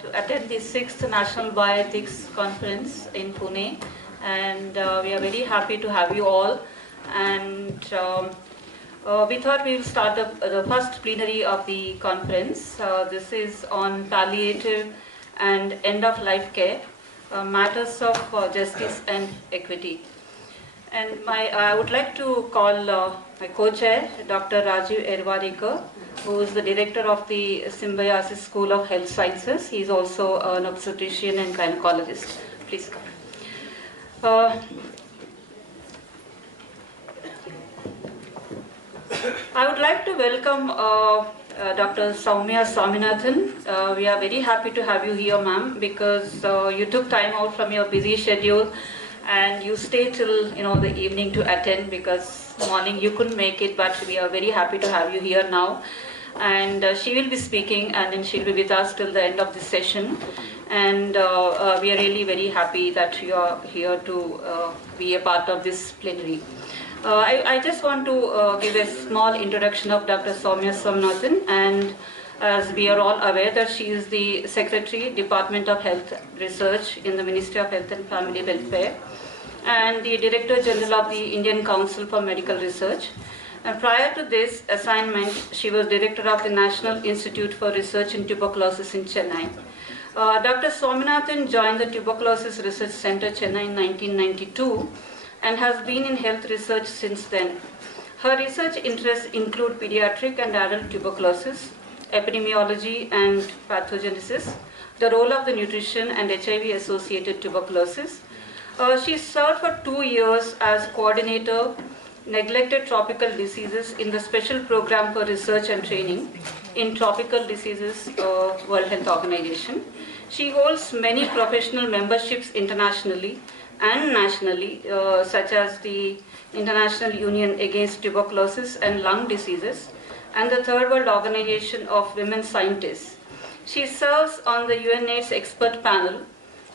To attend the 6th National Bioethics Conference in Pune, and we are very happy to have you all. And we thought we will start the first plenary of the conference. This is on palliative and end-of-life care, matters of justice and equity. And I would like to call my co-chair, Dr. Rajiv Erwadikar, who is the director of the Symbiosis School of Health Sciences. He is also an obstetrician and gynecologist. Please come. I would like to welcome Dr. Soumya Swaminathan. We are very happy to have you here, ma'am, because you took time out from your busy schedule and you stay till the evening to attend, because morning you couldn't make it, but we are very happy to have you here now. And she will be speaking, and then she'll be with us till the end of this session. And we are really very happy that you are here to be a part of this plenary. I just want to give a small introduction of Dr. Soumya Swaminathan, and as we are all aware that she is the Secretary, Department of Health Research in the Ministry of Health and Family Welfare, and the Director General of the Indian Council for Medical Research. And prior to this assignment, she was Director of the National Institute for Research in Tuberculosis in Chennai. Dr. Swaminathan joined the Tuberculosis Research Center, Chennai in 1992 and has been in health research since then. Her research interests include pediatric and adult tuberculosis, epidemiology and pathogenesis, the role of the nutrition and HIV-associated tuberculosis. She served for 2 years as coordinator, neglected tropical diseases in the Special Program for Research and Training in Tropical Diseases World Health Organization. She holds many professional memberships internationally and nationally, such as the International Union Against Tuberculosis and Lung Diseases and the Third World Organization of Women Scientists. She serves on the UNAIDS expert panel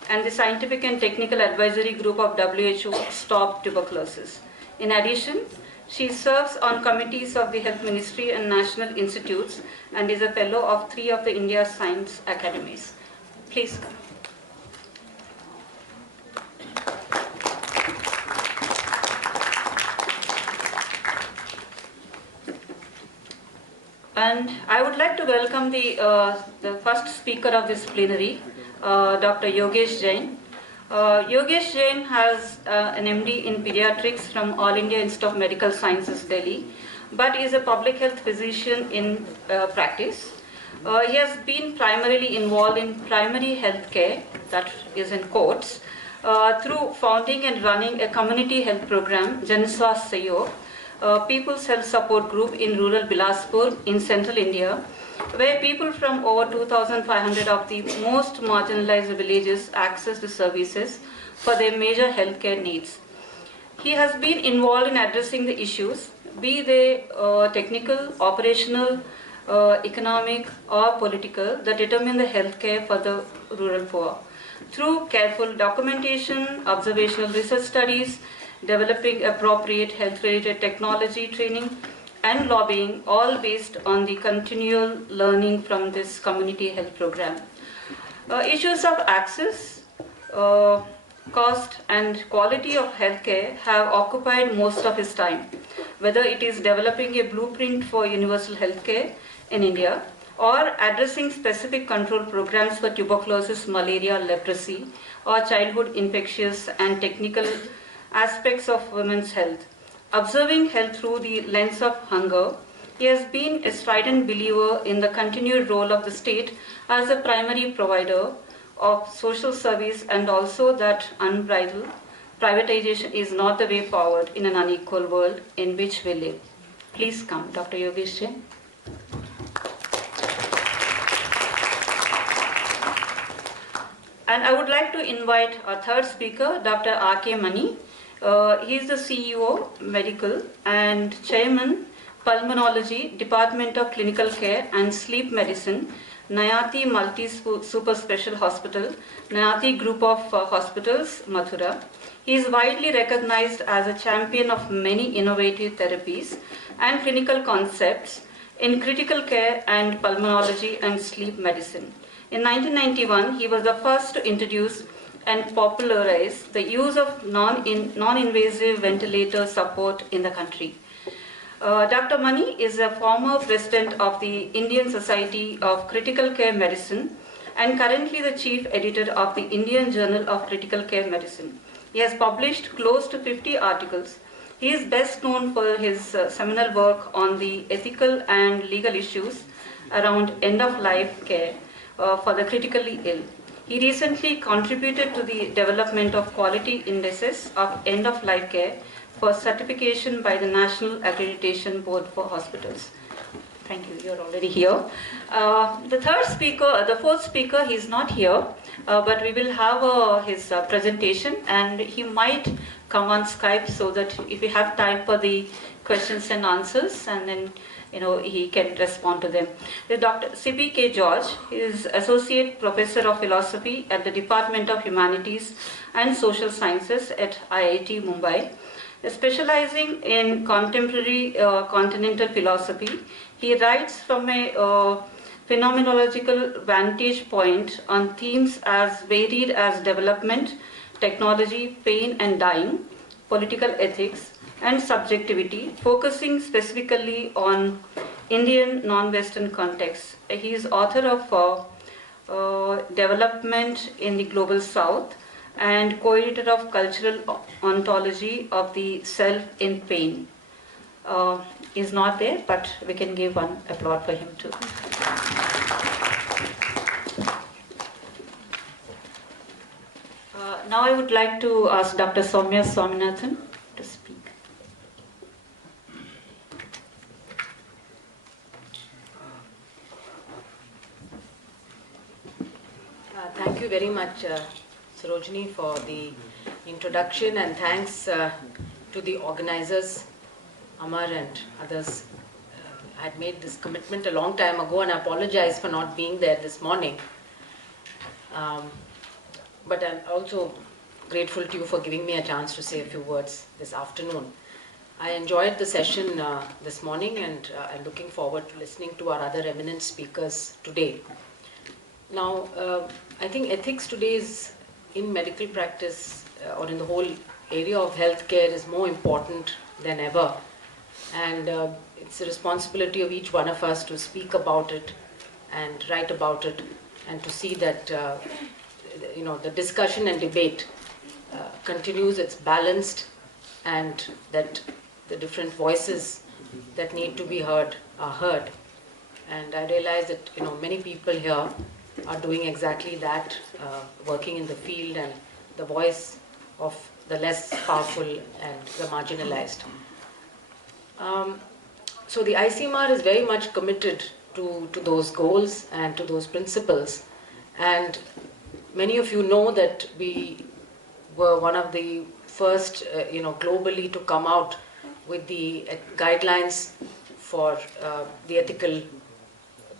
and the Scientific and Technical Advisory Group of WHO Stop Tuberculosis. In addition, she serves on committees of the Health Ministry and National Institutes and is a fellow of 3 of the India Science Academies. Please come. And I would like to welcome the first speaker of this plenary, Dr. Yogesh Jain. Yogesh Jain has an MD in Pediatrics from All India Institute of Medical Sciences, Delhi, but is a public health physician in practice. He has been primarily involved in primary health care, that is in quotes, through founding and running a community health program, Janswa Sayo, People's Health Support Group in rural Bilaspur in central India, where people from over 2,500 of the most marginalized villages access the services for their major healthcare needs. He has been involved in addressing the issues, be they technical, operational, economic or political, that determine the healthcare for the rural poor. Through careful documentation, observational research studies, developing appropriate health-related technology training, and lobbying, all based on the continual learning from this community health program. Issues of access, cost and quality of healthcare have occupied most of his time, whether it is developing a blueprint for universal healthcare in India or addressing specific control programs for tuberculosis, malaria, leprosy, or childhood infectious and technical aspects of women's health. Observing health through the lens of hunger, he has been a strident believer in the continued role of the state as a primary provider of social service, and also that unbridled privatization is not the way forward in an unequal world in which we live. Please come, Dr. Yogesh Jain. And I would like to invite our third speaker, Dr. R.K. Mani. He is the CEO, Medical, and Chairman, Pulmonology, Department of Clinical Care and Sleep Medicine, Nayati Multi-Super Special Hospital, Nayati Group of Hospitals, Mathura. He is widely recognized as a champion of many innovative therapies and clinical concepts in critical care and pulmonology and sleep medicine. In 1991, he was the first to introduce and popularize the use of non-invasive ventilator support in the country. Dr. Mani is a former president of the Indian Society of Critical Care Medicine and currently the chief editor of the Indian Journal of Critical Care Medicine. He has published close to 50 articles. He is best known for his seminal work on the ethical and legal issues around end-of-life care for the critically ill. He recently contributed to the development of quality indices of end-of-life care for certification by the National Accreditation Board for Hospitals. Thank you, you're already here. The fourth speaker, he's not here, but we will have his presentation and he might come on Skype so that if we have time for the questions and answers, and then he can respond to them. Dr. C.P.K. George is Associate Professor of Philosophy at the Department of Humanities and Social Sciences at IIT Mumbai. Specializing in contemporary continental philosophy, he writes from a phenomenological vantage point on themes as varied as development, technology, pain and dying, political ethics, and subjectivity, focusing specifically on Indian non-Western contexts. He is author of Development in the Global South and co-editor of Cultural Ontology of the Self in Pain. He's not there, but we can give one applaud for him too. Now I would like to ask Dr. Soumya Swaminathan to speak. Thank you very much, Sarojini, for the introduction, and thanks to the organizers, Amar and others. I had made this commitment a long time ago and I apologize for not being there this morning. But I'm also grateful to you for giving me a chance to say a few words this afternoon. I enjoyed the session this morning and I'm looking forward to listening to our other eminent speakers today. Now, I think ethics today is in medical practice or in the whole area of healthcare is more important than ever. And it's the responsibility of each one of us to speak about it and write about it and to see that the discussion and debate continues, it's balanced, and that the different voices that need to be heard are heard. And I realize that many people here are doing exactly that, working in the field and the voice of the less powerful and the marginalized. So the ICMR is very much committed to those goals and to those principles. And many of you know that we were one of the first, globally to come out with the guidelines for the ethical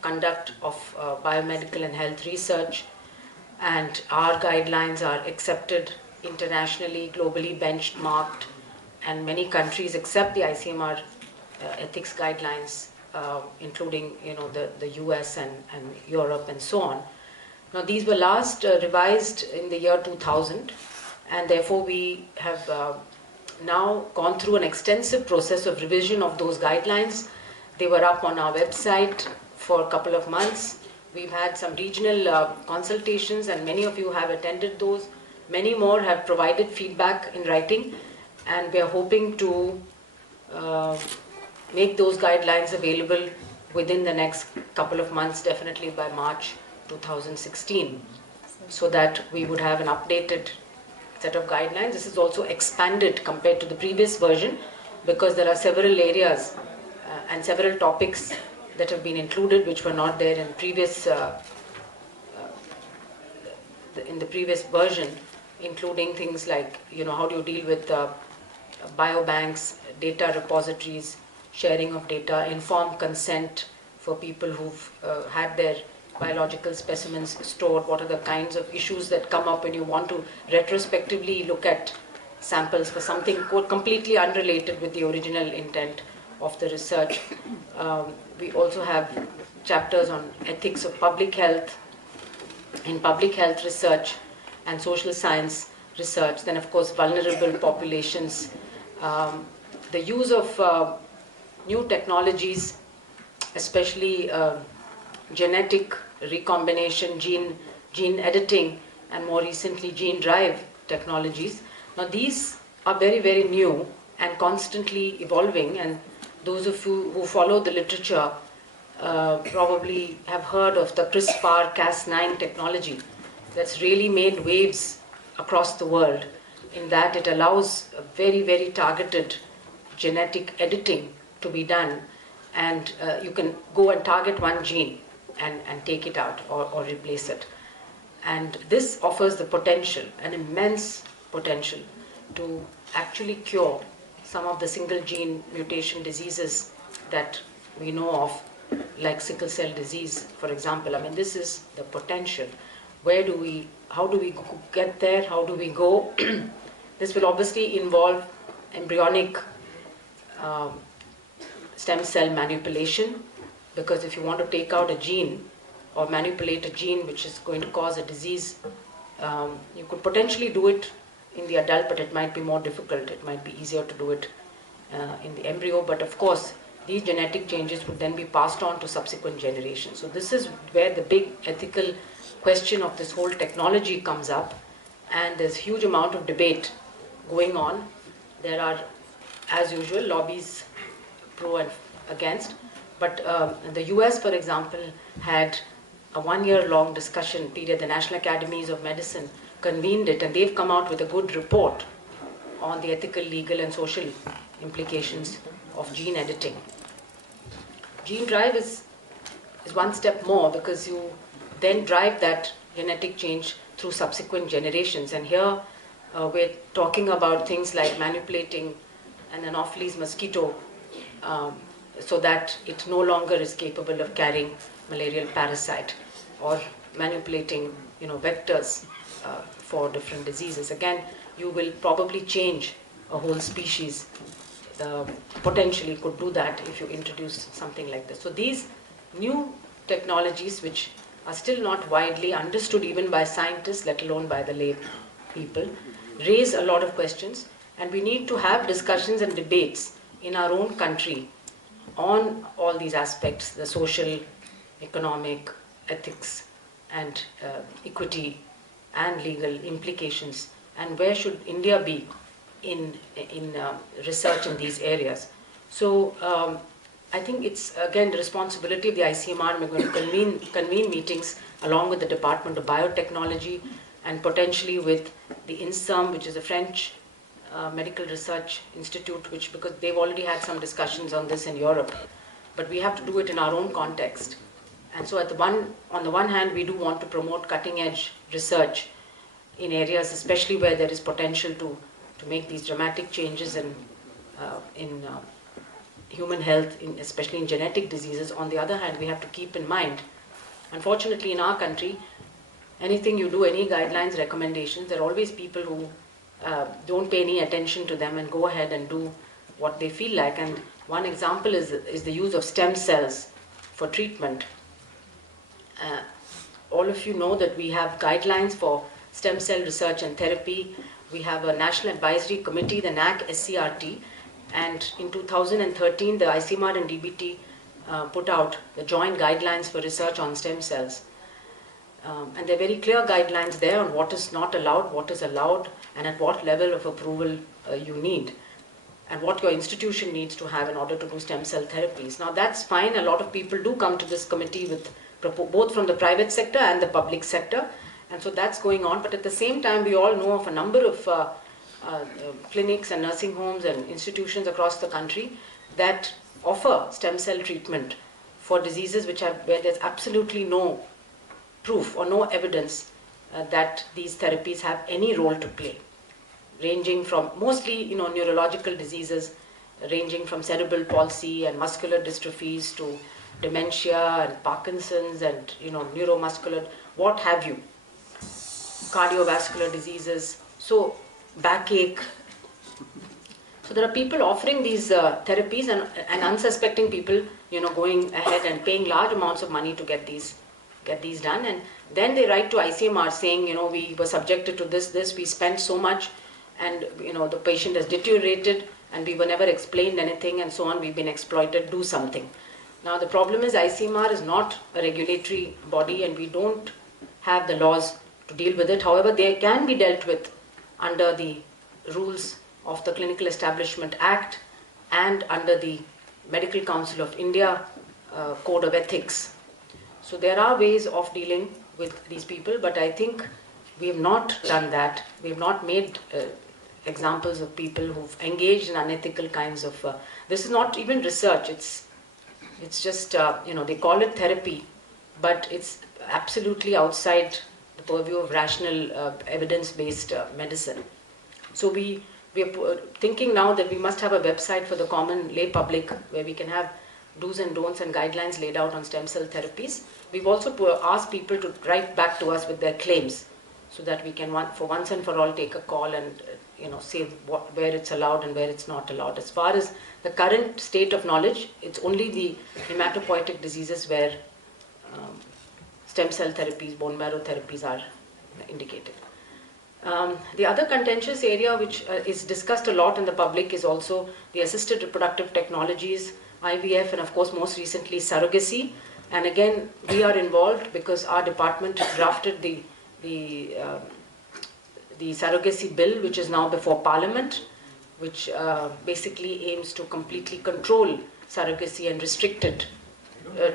conduct of biomedical and health research, and our guidelines are accepted internationally, globally benchmarked, and many countries accept the ICMR ethics guidelines, including the US and Europe and so on. Now these were last revised in the year 2000, and therefore we have now gone through an extensive process of revision of those guidelines. They were up on our website for a couple of months. We've had some regional consultations and many of you have attended those. Many more have provided feedback in writing, and we are hoping to make those guidelines available within the next couple of months, definitely by March 2016, so that we would have an updated set of guidelines. This is also expanded compared to the previous version because there are several areas and several topics that have been included which were not there in previous in the previous version, including things like how do you deal with biobanks, data repositories, sharing of data, informed consent for people who've had their biological specimens stored. What are the kinds of issues that come up when you want to retrospectively look at samples for something completely unrelated with the original intent of the research. We also have chapters on ethics of public health, in public health research and social science research, then of course vulnerable populations, the use of new technologies, especially genetic recombination, gene editing, and more recently gene drive technologies. Now these are very, very new and constantly evolving, and those of you who follow the literature probably have heard of the CRISPR-Cas9 technology that's really made waves across the world, in that it allows a very, very targeted genetic editing to be done, and you can go and target one gene and take it out or replace it. And this offers the potential, an immense potential, to actually cure some of the single gene mutation diseases that we know of, like sickle cell disease, for example. I mean, this is the potential. How do we get there? How do we go? This will obviously involve embryonic stem cell manipulation, because if you want to take out a gene or manipulate a gene which is going to cause a disease, you could potentially do it in the adult, but it might be more difficult. It might be easier to do it in the embryo, but of course these genetic changes would then be passed on to subsequent generations. So this is where the big ethical question of this whole technology comes up, and there's huge amount of debate going on. There are, as usual, lobbies pro and against, but the US, for example, had a one-year-long discussion period. The National Academies of Medicine convened it, and they've come out with a good report on the ethical, legal, and social implications of gene editing. Gene drive is one step more, because you then drive that genetic change through subsequent generations. And here we're talking about things like manipulating an Anopheles mosquito so that it no longer is capable of carrying malarial parasite, or manipulating vectors for different diseases. Again, you will probably change a whole species. Potentially could do that if you introduce something like this. So these new technologies, which are still not widely understood even by scientists, let alone by the lay people, raise a lot of questions, and we need to have discussions and debates in our own country on all these aspects: the social, economic, ethics, and equity and legal implications, and where should India be in research in these areas. So I think it's again the responsibility of the ICMR. We're going to convene meetings along with the Department of Biotechnology, and potentially with the INSERM, which is a French medical research institute, because they've already had some discussions on this in Europe, but we have to do it in our own context. And so on the one hand, we do want to promote cutting edge research in areas especially where there is potential to make these dramatic changes in human health, especially in genetic diseases. On the other hand, we have to keep in mind, unfortunately in our country, anything you do, any guidelines, recommendations, there are always people who don't pay any attention to them and go ahead and do what they feel like. And one example is the use of stem cells for treatment. All of you know that we have guidelines for stem cell research and therapy. We have a National Advisory Committee, the NAC-SCRT, and in 2013 the ICMR and DBT put out the joint guidelines for research on stem cells. And there are very clear guidelines there on what is not allowed, what is allowed, and at what level of approval you need, and what your institution needs to have in order to do stem cell therapies. Now that's fine. A lot of people do come to this committee with both from the private sector and the public sector, and so that's going on. But at the same time, we all know of a number of clinics and nursing homes and institutions across the country that offer stem cell treatment for diseases where there's absolutely no proof or no evidence that these therapies have any role to play, ranging from mostly neurological diseases, ranging from cerebral palsy and muscular dystrophies to dementia and Parkinson's and neuromuscular, what have you, cardiovascular diseases, so backache. So there are people offering these therapies, and unsuspecting people going ahead and paying large amounts of money to get these get these done. And then they write to ICMR saying, we were subjected to this, we spent so much, and the patient has deteriorated, and we were never explained anything, and so on, we've been exploited, do something. Now the problem is ICMR is not a regulatory body, and we don't have the laws to deal with it. However, they can be dealt with under the rules of the Clinical Establishment Act and under the Medical Council of India Code of Ethics. So there are ways of dealing with these people, but I think we have not done that. We have not made examples of people who've engaged in unethical kinds of. This is not even research. It's just they call it therapy, but it's absolutely outside the purview of rational, evidence-based medicine. So we are thinking now that we must have a website for the common lay public where we can have do's and don'ts and guidelines laid out on stem cell therapies. We've also asked people to write back to us with their claims so that we can for once and for all take a call and say where it's allowed and where it's not allowed. As far as the current state of knowledge, it's only the hematopoietic diseases where stem cell therapies, bone marrow therapies are indicated. The other contentious area which is discussed a lot in the public is also the assisted reproductive technologies, IVF, and of course most recently surrogacy. And again, we are involved because our department drafted the surrogacy bill, which is now before Parliament, which basically aims to completely control surrogacy and restrict it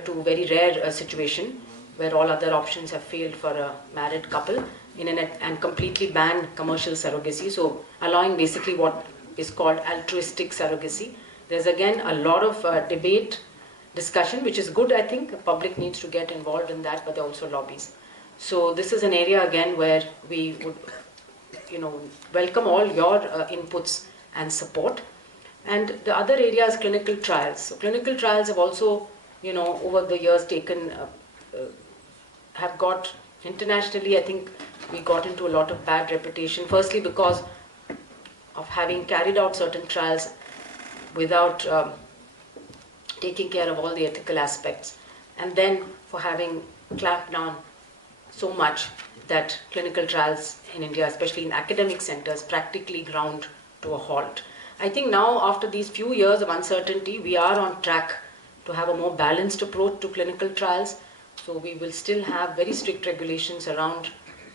to very rare situation where all other options have failed for a married couple, and completely ban commercial surrogacy, so allowing basically what is called altruistic surrogacy. There's again a lot of debate, discussion, which is good. I think the public needs to get involved in that, but there are also lobbies. So this is an area again where we would welcome all your inputs and support. And the other area is clinical trials. So clinical trials have also over the years taken have got internationally, I think we got into a lot of bad reputation, firstly because of having carried out certain trials without taking care of all the ethical aspects, and then for having clamped down so much that clinical trials in India, especially in academic centers, practically ground to a halt. I think now, after these few years of uncertainty, we are on track to have a more balanced approach to clinical trials. So we will still have very strict regulations around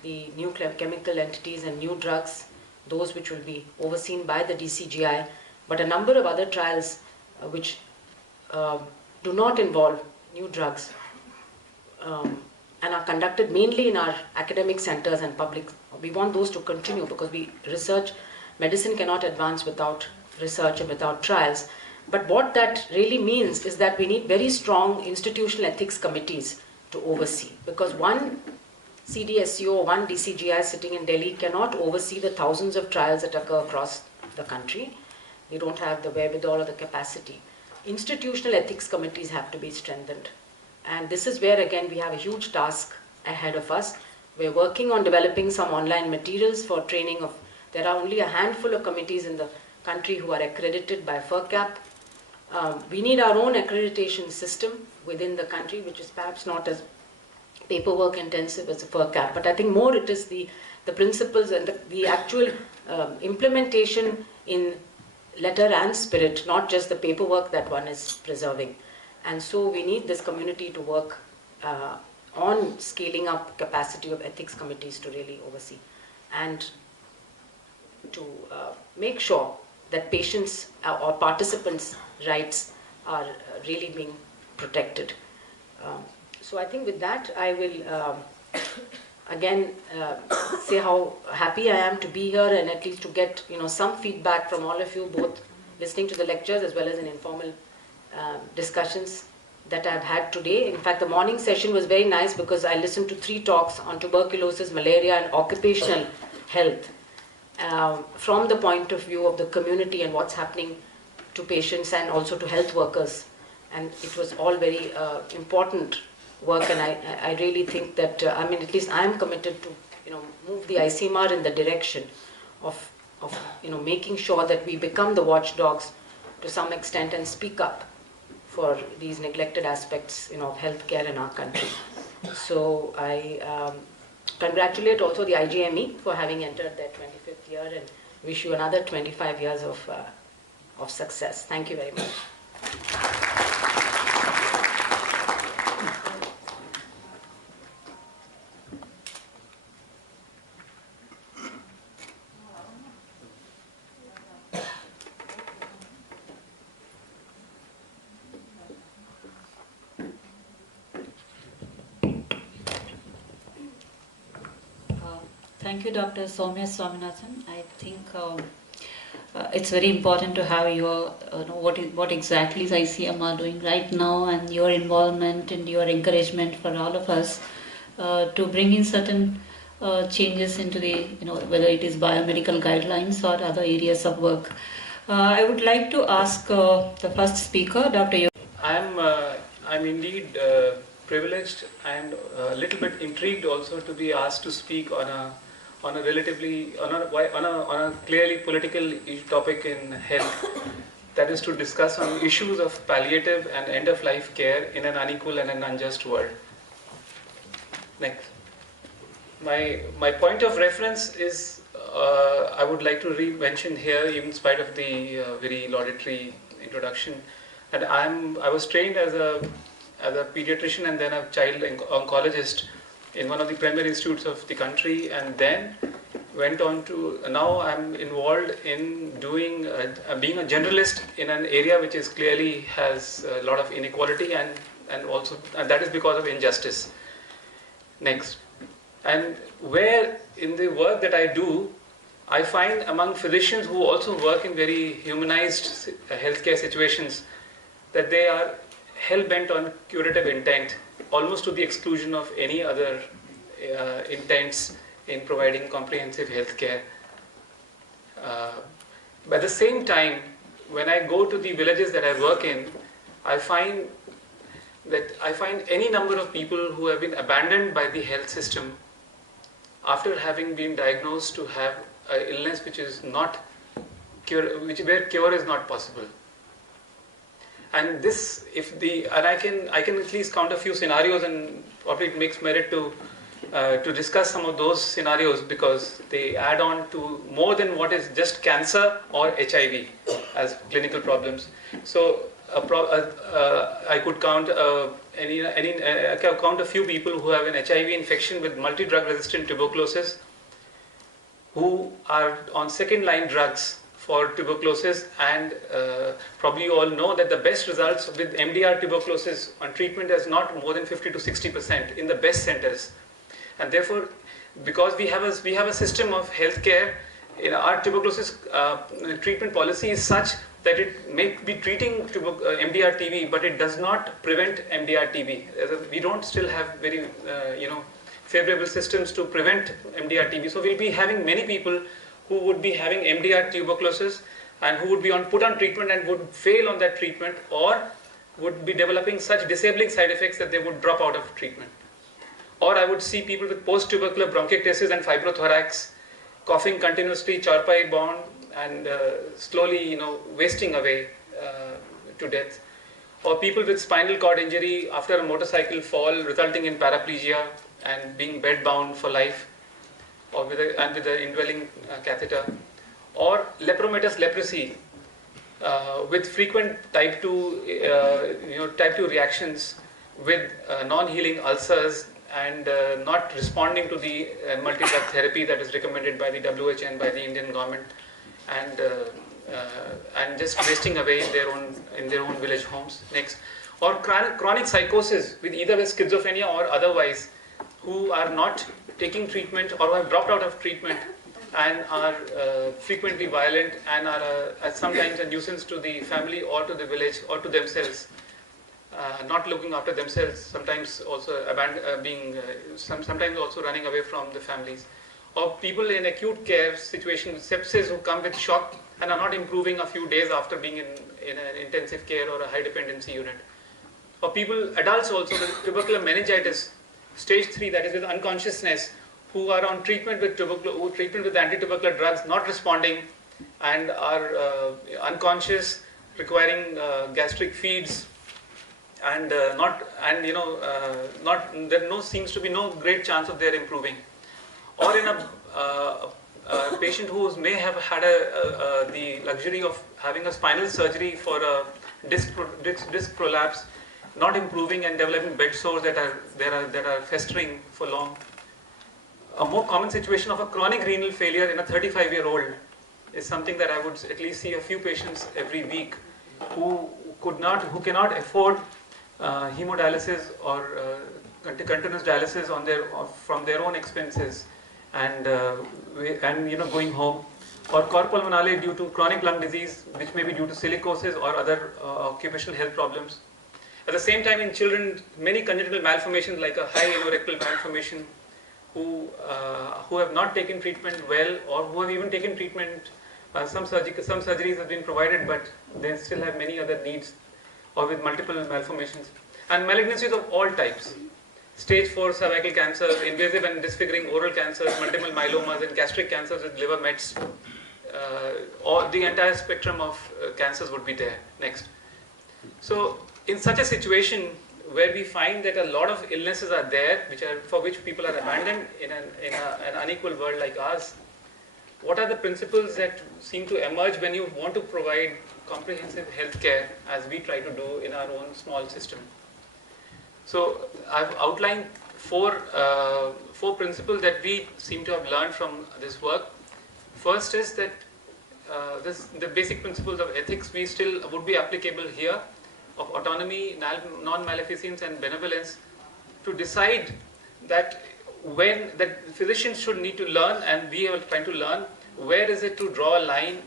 the new chemical entities and new drugs, those which will be overseen by the DCGI, but a number of other trials which do not involve new drugs and are conducted mainly in our academic centers and public. We want those to continue because medicine cannot advance without research and without trials. But what that really means is that we need very strong institutional ethics committees to oversee, because one CDSCO, one DCGI sitting in Delhi cannot oversee the thousands of trials that occur across the country. They don't have the wherewithal or the capacity. Institutional ethics committees have to be strengthened. And this is where again we have a huge task ahead of us. We're working on developing some online materials for training of, there are only a handful of committees in the country who are accredited by FERCAP. We need our own accreditation system within the country, which is perhaps not as paperwork intensive as a FERCAP, but I think more it is the principles and the actual implementation in letter and spirit, not just the paperwork that one is preserving. And so we need this community to work on scaling up capacity of ethics committees to really oversee and to make sure that patients or participants' rights are really being protected. So I think with that I will again say how happy I am to be here and at least to get some feedback from all of you, both listening to the lectures as well as in informal discussions that I've had today. In fact, the morning session was very nice because I listened to 3 talks on tuberculosis, malaria and occupational health from the point of view of the community and what's happening to patients and also to health workers. And it was all very important work, and I really think that, at least I'm committed to move the ICMR in the direction of making sure that we become the watchdogs to some extent and speak up for these neglected aspects of healthcare in our country. So I congratulate also the IGME for having entered their 25th year and wish you another 25 years of success. Thank you very much. Thank you, Dr. Soumya Swaminathan. I think it's very important to have your what exactly is ICM are doing right now, and your involvement and your encouragement for all of us to bring in certain changes into the whether it is biomedical guidelines or other areas of work. I would like to ask the first speaker, Dr. I'm indeed privileged and a little bit intrigued also to be asked to speak on a relatively on a clearly political topic in health, that is to discuss on issues of palliative and end of life care in an unequal and an unjust world. Next. My point of reference is I would like to mention here, even in spite of the very laudatory introduction, that I was trained as a pediatrician and then a child oncologist in one of the premier institutes of the country, and then went on to, now I'm involved in doing being a generalist in an area which is clearly has a lot of inequality and that is because of injustice. Next. And where in the work that I do, I find among physicians who also work in very humanized healthcare situations that they are hell-bent on curative intent, almost to the exclusion of any other intents in providing comprehensive health care. But at the same time, when I go to the villages that I work in, I find any number of people who have been abandoned by the health system after having been diagnosed to have an illness which is not where cure is not possible. And this, I can at least count a few scenarios, and probably it makes merit to discuss some of those scenarios because they add on to more than what is just cancer or HIV as clinical problems. So I could count count a few people who have an HIV infection with multi-drug resistant tuberculosis, who are on second-line drugs for tuberculosis, and probably you all know that the best results with MDR tuberculosis on treatment is not more than 50 to 60% in the best centers. And therefore, because we have a system of healthcare, our tuberculosis treatment policy is such that it may be treating MDR TB, but it does not prevent MDR TB. We don't still have very favorable systems to prevent MDR TB. So we'll be having many people who would be having MDR tuberculosis and who would be put on treatment and would fail on that treatment, or would be developing such disabling side effects that they would drop out of treatment. Or I would see people with post-tubercular bronchiectasis and fibrothorax, coughing continuously, charpai bound, and slowly, wasting away to death. Or people with spinal cord injury after a motorcycle fall, resulting in paraplegia and being bed-bound for life, or with the indwelling catheter. Or lepromatous leprosy, with frequent type 2 reactions, with non-healing ulcers, and not responding to the multi-drug therapy that is recommended by the WHO and by the Indian government, and just wasting away in their own village homes. Next. Or chronic psychosis with either with schizophrenia or otherwise, who are not taking treatment or who have dropped out of treatment and are frequently violent and are sometimes a nuisance to the family or to the village or to themselves. Not looking after themselves, sometimes also sometimes also running away from the families. Or people in acute care situations, sepsis, who come with shock and are not improving a few days after being in an intensive care or a high dependency unit. Or adults also with tubercular meningitis, stage 3, that is with unconsciousness, who are on treatment with anti-tubercular drugs, not responding, and are unconscious, requiring gastric feeds, and seems to be no great chance of their improving. Or in a patient who may have had the luxury of having a spinal surgery for a disc prolapse, not improving and developing bed sores that are festering for long. A more common situation of a chronic renal failure in a 35-year-old is something that I would at least see a few patients every week who cannot afford hemodialysis or continuous dialysis from their own expenses, and going home, or cor pulmonale due to chronic lung disease, which may be due to silicosis or other occupational health problems. At the same time, in children, many congenital malformations like a high anorectal malformation, who have not taken treatment well, or who have even taken treatment, some surgeries have been provided, but they still have many other needs, or with multiple malformations. And malignancies of all types, stage 4 cervical cancers, invasive and disfiguring oral cancers, multiple myelomas, and gastric cancers with liver mets, or the entire spectrum of cancers would be there. Next. So in such a situation where we find that a lot of illnesses are there, for which people are abandoned in an unequal world like ours, what are the principles that seem to emerge when you want to provide comprehensive health care, as we try to do in our own small system? So I've outlined four principles that we seem to have learned from this work. First is that the basic principles of ethics we still would be applicable here, of autonomy, non-maleficence, and benevolence, to decide that physicians should need to learn, and we are trying to learn, where is it to draw a line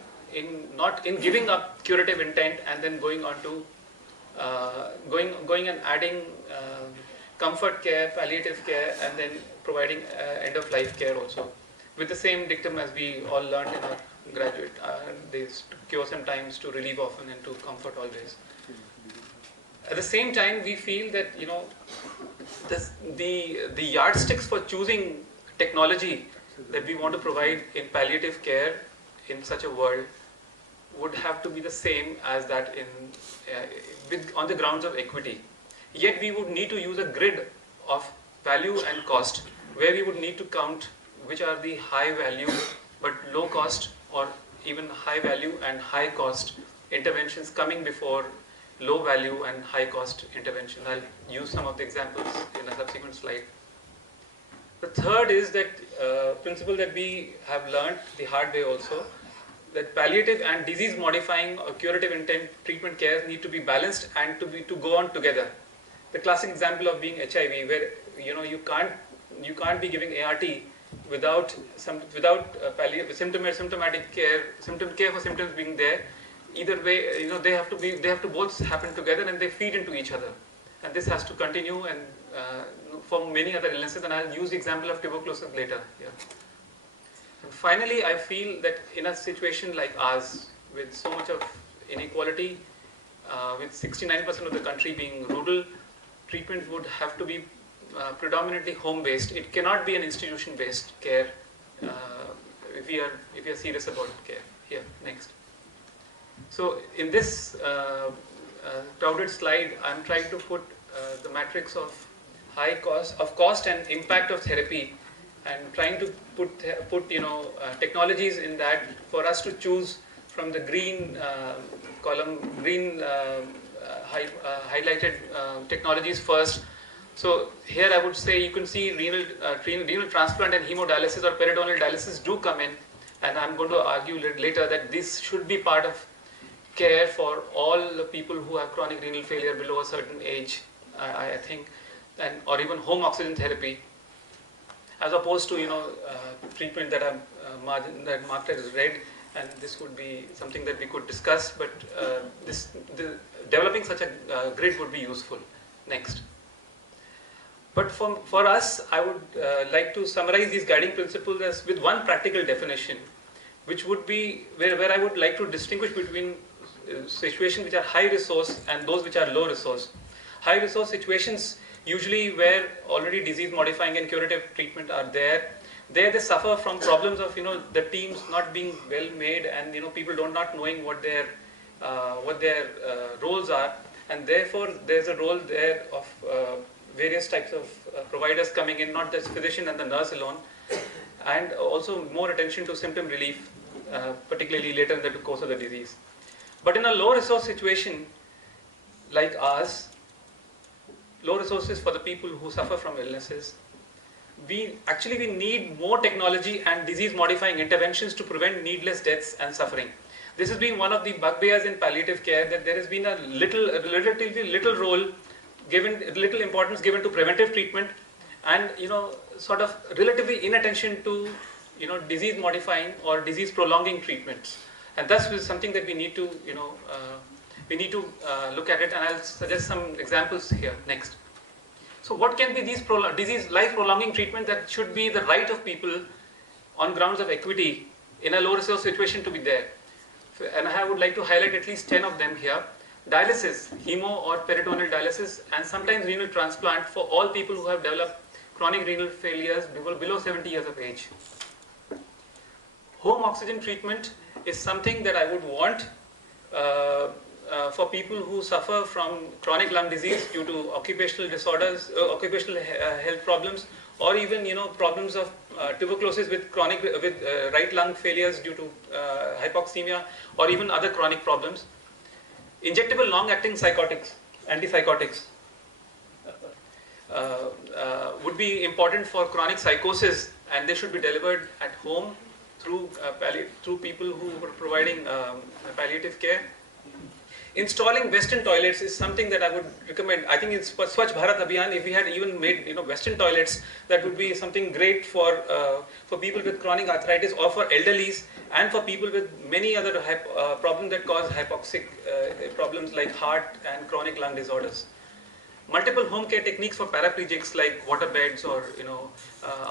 not in giving up curative intent and then going on to going and adding comfort care, palliative care, and then providing end-of-life care also, with the same dictum as we all learned in our graduate days: to cure sometimes, to relieve often, and to comfort always. At the same time, we feel that the yardsticks for choosing technology that we want to provide in palliative care in such a world would have to be the same as that on the grounds of equity. Yet we would need to use a grid of value and cost, where we would need to count which are the high value but low cost, or even high value and high cost interventions coming before low value and high cost intervention. I'll use some of the examples in a subsequent slide. The third is that principle that we have learned the hard way also, that palliative and disease modifying or curative intent treatment care need to be balanced and to go on together. The classic example of being HIV, where you can't be giving ART without symptomatic care, care for symptoms being there. Either way, they have to both happen together, and they feed into each other. And this has to continue, and for many other illnesses, and I'll use the example of tuberculosis later. Yeah. And finally, I feel that in a situation like ours, with so much of inequality, with 69% of the country being rural, treatment would have to be predominantly home-based. It cannot be an institution-based care if we are serious about care. Here, next. So in this crowded slide, I'm trying to put the matrix of cost and impact of therapy, and trying to put technologies in that for us to choose from the green column, highlighted technologies first. So here I would say you can see renal transplant and hemodialysis or peritoneal dialysis do come in, and I'm going to argue later that this should be part of care for all the people who have chronic renal failure below a certain age, I think, or even home oxygen therapy, as opposed to treatment that are marked as red. And this would be something that we could discuss, but developing such a grid would be useful. Next. But for us, I would like to summarize these guiding principles with one practical definition, which would be where I would like to distinguish between situations which are high resource and those which are low resource. High resource situations, usually where already disease modifying and curative treatment are there, they suffer from problems of the teams not being well made, and people not knowing what their roles are, and therefore there's a role there of various types of providers coming in, not just physician and the nurse alone, and also more attention to symptom relief, particularly later in the course of the disease. But in a low resource situation like ours, low resources for the people who suffer from illnesses, we need more technology and disease modifying interventions to prevent needless deaths and suffering. This has been one of the bugbears in palliative care, that there has been a relatively little role given, little importance given to preventive treatment, and sort of relatively inattention to disease modifying or disease prolonging treatments. And thus is something that we need to look at it, and I'll suggest some examples here next. So what can be these disease life prolonging treatment that should be the right of people on grounds of equity in a low resource situation to be there? And I would like to highlight at least 10 of them here. Dialysis, hemo or peritoneal dialysis, and sometimes renal transplant for all people who have developed chronic renal failures below 70 years of age. Home oxygen treatment is something that I would want for people who suffer from chronic lung disease due to occupational disorders, occupational health problems, or even problems of tuberculosis with right lung failures due to hypoxemia, or even other chronic problems. Injectable long-acting antipsychotics would be important for chronic psychosis, and they should be delivered at home through people who are providing palliative care. Installing Western toilets is something that I would recommend. I think in Swachh Bharat Abhiyan, if we had even made Western toilets, that would be something great for people with chronic arthritis, or for elderlies, and for people with many other problems that cause hypoxic problems like heart and chronic lung disorders. Multiple home care techniques for paraplegics like water beds or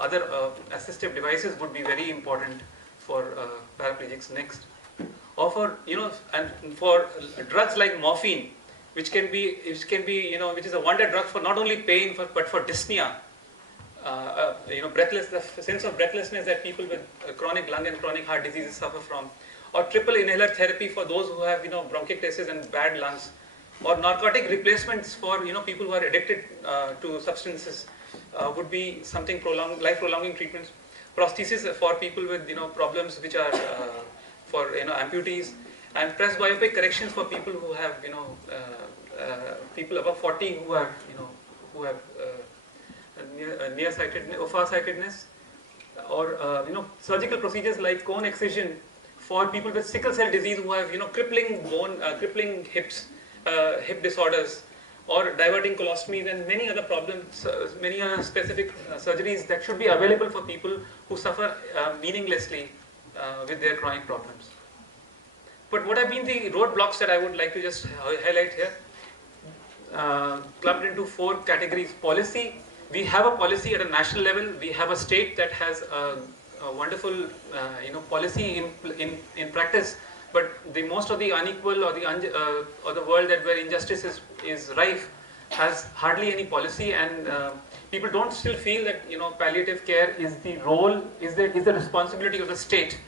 other assistive devices would be very important for paraplegics. Next. Or for and for drugs like morphine, which is a wonder drug for not only pain but for dyspnea, the sense of breathlessness that people with chronic lung and chronic heart diseases suffer from, or triple inhaler therapy for those who have bronchiectasis and bad lungs, or narcotic replacements for people who are addicted to substances would be something life prolonging treatments. Prosthesis for people with problems which are for amputees, and presbyopic corrections for people who have people above 40 who have nearsightedness or farsightedness, or surgical procedures like cone excision for people with sickle cell disease who have crippling hips, hip disorders, or diverting colostomies, and many other problems, many other specific surgeries that should be available for people who suffer meaninglessly with their chronic problems. But what have been the roadblocks that I would like to just highlight here? Clubbed into 4 categories. Policy. We have a policy at a national level. We have a state that has a wonderful policy in practice. But most of the unequal or the world where injustice is rife has hardly any policy, and people don't still feel that palliative care is the responsibility of the state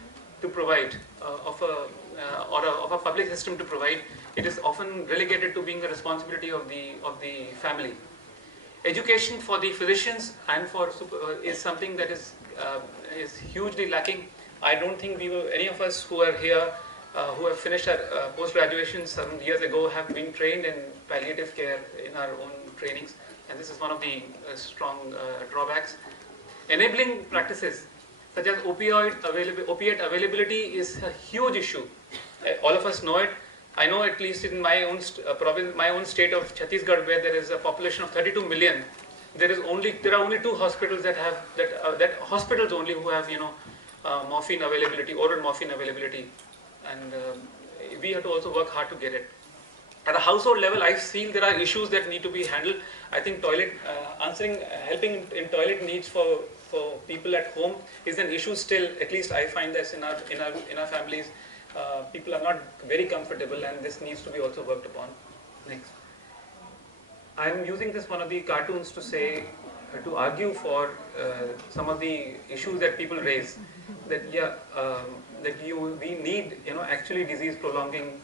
to provide, of a public system to provide. It is often relegated to being the responsibility of the family. Education for the physicians and is something that is hugely lacking. I don't think any of us who are here who have finished our post-graduation some years ago have been trained in palliative care in our own trainings, and this is one of the strong drawbacks. Enabling practices such as opiate availability is a huge issue. All of us know it. I know at least in my own province, my own state of Chhattisgarh, where there is a population of 32 million, there are only 2 hospitals that hospitals only who have morphine availability, oral morphine availability, and we have to also work hard to get it. At a household level, I feel there are issues that need to be handled. I think helping in toilet needs for people at home is an issue still. At least I find that in our families, people are not very comfortable, and this needs to be also worked upon. Next, I am using one of the cartoons to argue for some of the issues that people raise. We need actually disease prolonging,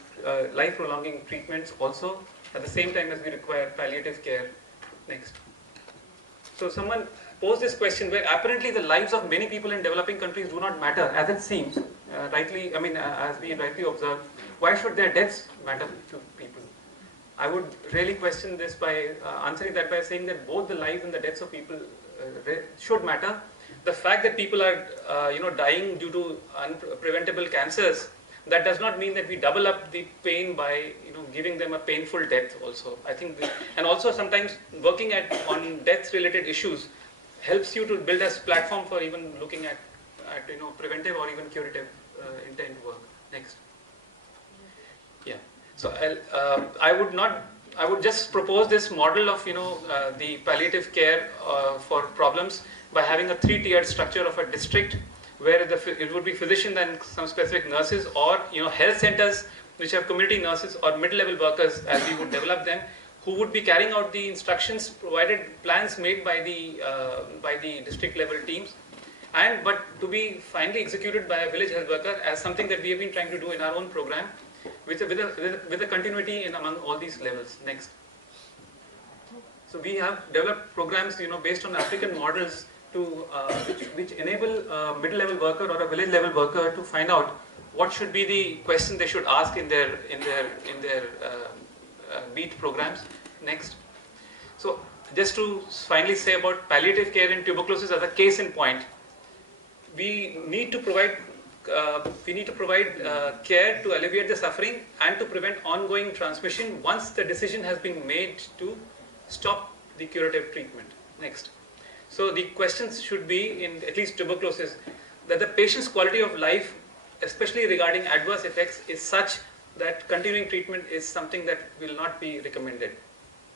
life prolonging treatments also, at the same time as we require palliative care. Next. So someone posed this question where apparently the lives of many people in developing countries do not matter, as it seems, as we rightly observe. Why should their deaths matter to people? I would really question this by answering that by saying that both the lives and the deaths of people should matter. The fact that people are, dying due to unpreventable cancers, that does not mean that we double up the pain by, giving them a painful death. Also, I think, and also sometimes working on death-related issues helps you to build a platform for even looking at preventive or even curative intent work. Next. Yeah. So I would just propose this model of the palliative care for problems by having a 3-tiered structure of a district where it would be physicians and some specific nurses, or health centers which have community nurses or mid-level workers, as we would develop them, who would be carrying out the instructions, provided plans made by the district level teams, but to be finally executed by a village health worker, as something that we have been trying to do in our own program, with a continuity among all these levels. Next. So we have developed programs, based on African models which enable a mid-level worker or a village level worker to find out what should be the question they should ask in their beat programs. Next. So just to finally say about palliative care in tuberculosis as a case in point, we need to provide care to alleviate the suffering and to prevent ongoing transmission once the decision has been made to stop the curative treatment. Next. So the questions should be, in at least tuberculosis, that the patient's quality of life, especially regarding adverse effects, is such that continuing treatment is something that will not be recommended.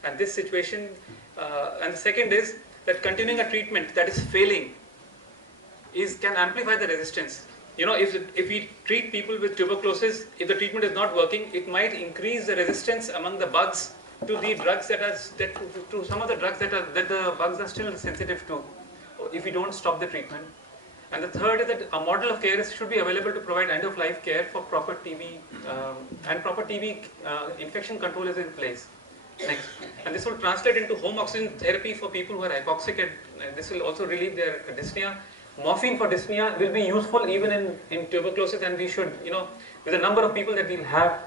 And this situation, and the second is that continuing a treatment that is failing can amplify the resistance. If we treat people with tuberculosis, if the treatment is not working, it might increase the resistance among the bugs to the drugs to some of the drugs that the bugs are still sensitive to, if we don't stop the treatment. And the third is that a model of care should be available to provide end-of-life care for proper TB, and proper TB infection control is in place. Next. And this will translate into home oxygen therapy for people who are hypoxic, and this will also relieve their dyspnea. Morphine for dyspnea will be useful even in tuberculosis, and we should, with the number of people that we'll have,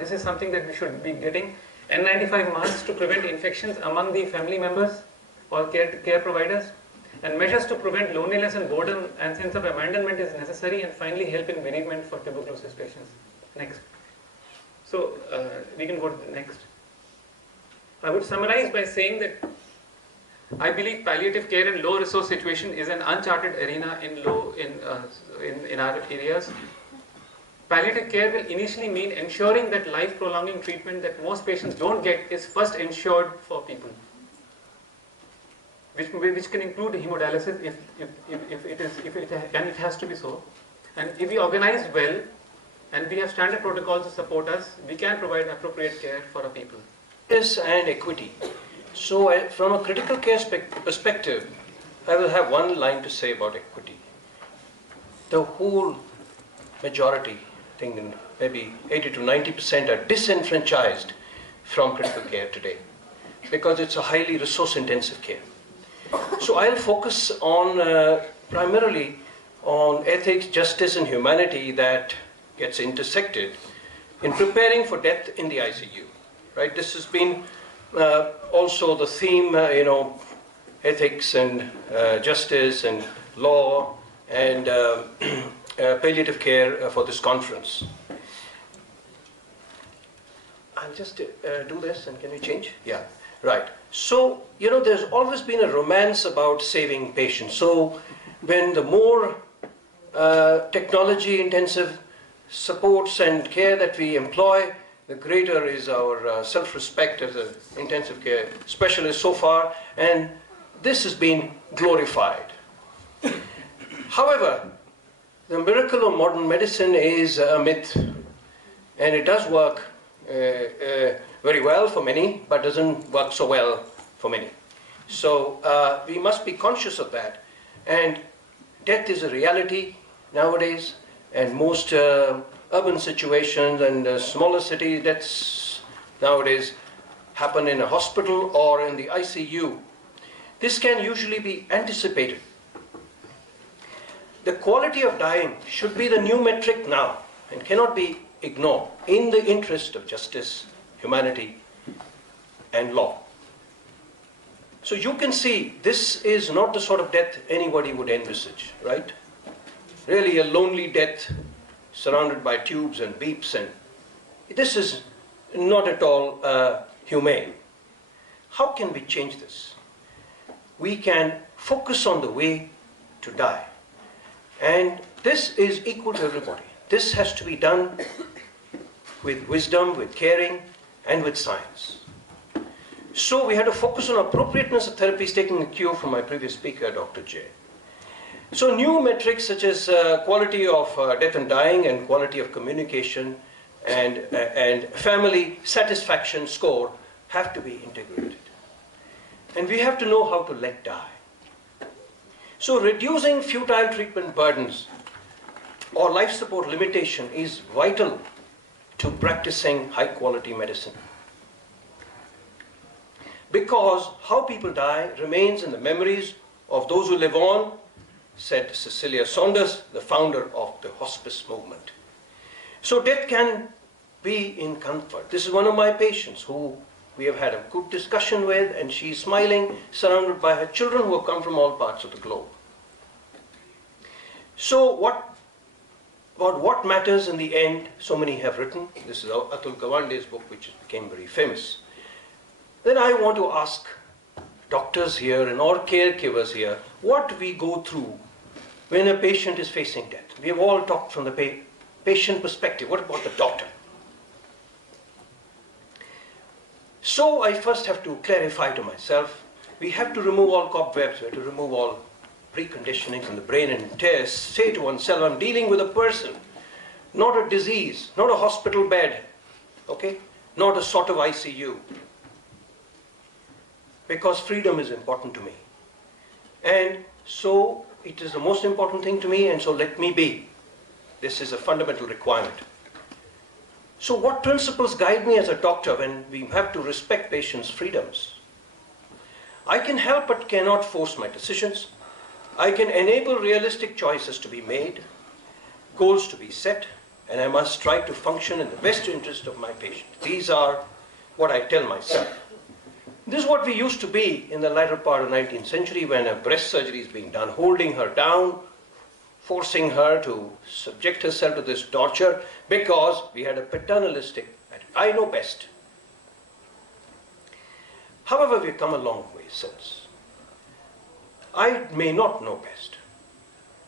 this is something that we should be getting. N95 masks to prevent infections among the family members or care providers, and measures to prevent loneliness and boredom and sense of abandonment is necessary, and finally help in bereavement for tuberculosis patients. Next. So we can go to the next. I would summarize by saying that I believe palliative care in low resource situation is an uncharted arena in our areas. Palliative care will initially mean ensuring that life-prolonging treatment that most patients don't get is first ensured for people, which can include hemodialysis it has to be so. And if we organize well and we have standard protocols to support us, we can provide appropriate care for our people. Yes, and equity. So from a critical care perspective, I will have one line to say about equity. The whole majority, I think maybe 80 to 90% are disenfranchised from critical care today because it's a highly resource-intensive care. So I'll focus on primarily on ethics, justice, and humanity that gets intersected in preparing for death in the ICU. Right? This has been also the theme, ethics and justice and law and palliative care for this conference. I'll just do this, and can we change? Yeah, right. So, there's always been a romance about saving patients. So, when the more technology-intensive supports and care that we employ, the greater is our self-respect as an intensive care specialist so far, and this has been glorified. However, the miracle of modern medicine is a myth, and it does work very well for many, but doesn't work so well for many. So we must be conscious of that. And death is a reality nowadays, and most urban situations and smaller cities, deaths nowadays happen in a hospital or in the ICU, this can usually be anticipated. The quality of dying should be the new metric now and cannot be ignored in the interest of justice, humanity, and law. So you can see this is not the sort of death anybody would envisage, right? Really a lonely death surrounded by tubes and beeps, and this is not at all humane. How can we change this? We can focus on the way to die. And this is equal to everybody. This has to be done with wisdom, with caring, and with science. So we had to focus on appropriateness of therapies, taking a cue from my previous speaker, Dr. J. So new metrics such as quality of death and dying and quality of communication and family satisfaction score have to be integrated. And we have to know how to let die. So reducing futile treatment burdens or life support limitation is vital to practicing high quality medicine. Because how people die remains in the memories of those who live on, said Cecilia Saunders, the founder of the hospice movement. So death can be in comfort. This is one of my patients who we have had a good discussion with, and she's smiling, surrounded by her children who have come from all parts of the globe. So what matters in the end, so many have written. This is Atul Gawande's book, which became very famous. Then I want to ask doctors here and all caregivers here, what we go through when a patient is facing death. We have all talked from the patient perspective. What about the doctor? So I first have to clarify to myself, we have to remove all cobwebs, we have to remove all preconditioning from the brain and say to oneself, I'm dealing with a person, not a disease, not a hospital bed, okay? Not a sort of ICU. Because freedom is important to me. And so it is the most important thing to me, and so let me be. This is a fundamental requirement. So what principles guide me as a doctor when we have to respect patients' freedoms? I can help but cannot force my decisions. I can enable realistic choices to be made, goals to be set, and I must try to function in the best interest of my patient. These are what I tell myself. This is what we used to be in the latter part of the 19th century when a breast surgery is being done, holding her down, forcing her to subject herself to this torture because we had a paternalistic attitude. I know best. However, we've come a long way since. I may not know best.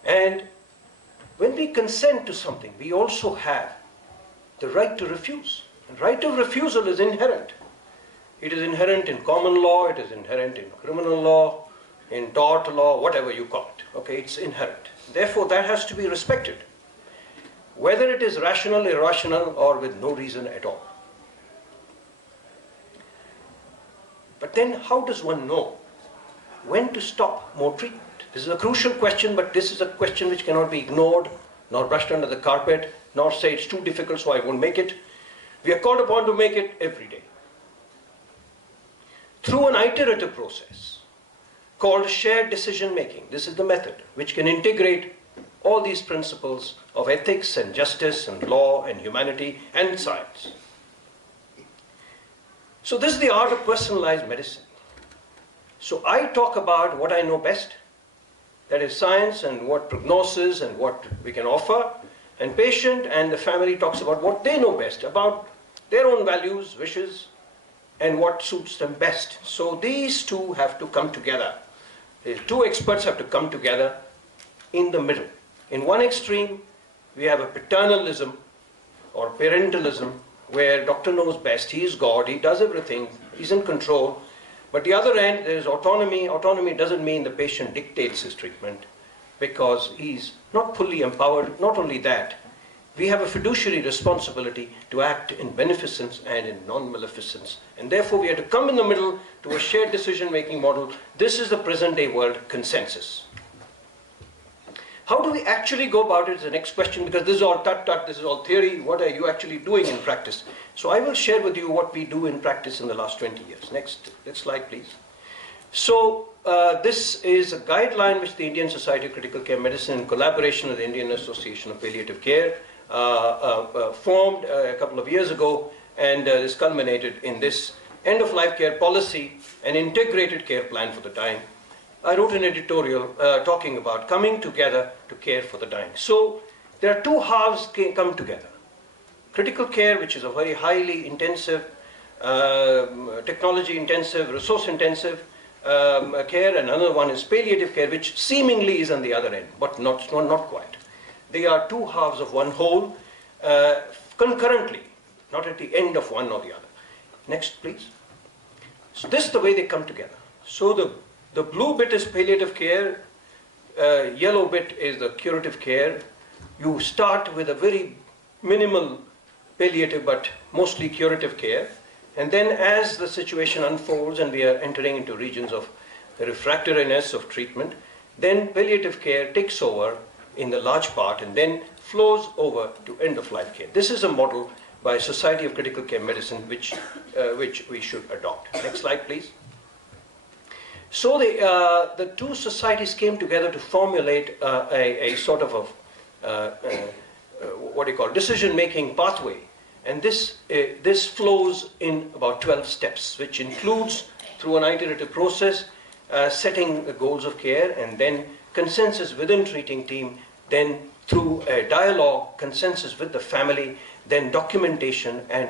And when we consent to something, we also have the right to refuse. And right of refusal is inherent. It is inherent in common law, it is inherent in criminal law, in tort law, whatever you call it. Okay, it's inherent. Therefore, that has to be respected, whether it is rational, irrational, or with no reason at all. But then how does one know when to stop more treatment? This is a crucial question, but this is a question which cannot be ignored, nor brushed under the carpet, nor say it's too difficult so I won't make it. We are called upon to make it every day. Through an iterative process called shared decision making. This is the method which can integrate all these principles of ethics and justice and law and humanity and science. So this is the art of personalized medicine. So I talk about what I know best, that is science and what prognosis and what we can offer, and patient and the family talks about what they know best, about their own values, wishes, and what suits them best. So these two have to come together. The two experts have to come together in the middle. In one extreme, we have a paternalism or parentalism where doctor knows best, he is God, he does everything, he's in control. But the other end, there is autonomy. Autonomy doesn't mean the patient dictates his treatment because he's not fully empowered. Not only that, we have a fiduciary responsibility to act in beneficence and in non-maleficence. And therefore, we have to come in the middle to a shared decision-making model. This is the present-day world consensus. How do we actually go about it is the next question, because this is all tut-tut, this is all theory. What are you actually doing in practice? So I will share with you what we do in practice in the last 20 years. Next slide, please. So this is a guideline which the Indian Society of Critical Care Medicine, in collaboration with the Indian Association of Palliative Care, formed a couple of years ago, and this culminated in this end-of-life care policy, an integrated care plan for the dying. I wrote an editorial talking about coming together to care for the dying. So there are two halves come together. Critical care, which is a very highly intensive, technology intensive, resource intensive care, and another one is palliative care, which seemingly is on the other end, but not quite. They are two halves of one whole, concurrently, not at the end of one or the other. Next, please. So this is the way they come together. So the blue bit is palliative care, yellow bit is the curative care. You start with a very minimal palliative but mostly curative care, and then as the situation unfolds and we are entering into regions of refractoriness of treatment, then palliative care takes over in the large part and then flows over to end-of-life care. This is a model by Society of Critical Care Medicine which we should adopt. Next slide, please. So the two societies came together to formulate a sort of what do you call decision-making pathway, and this flows in about 12 steps, which includes, through an iterative process, setting the goals of care, and then consensus within treating team, then through a dialogue, consensus with the family, then documentation and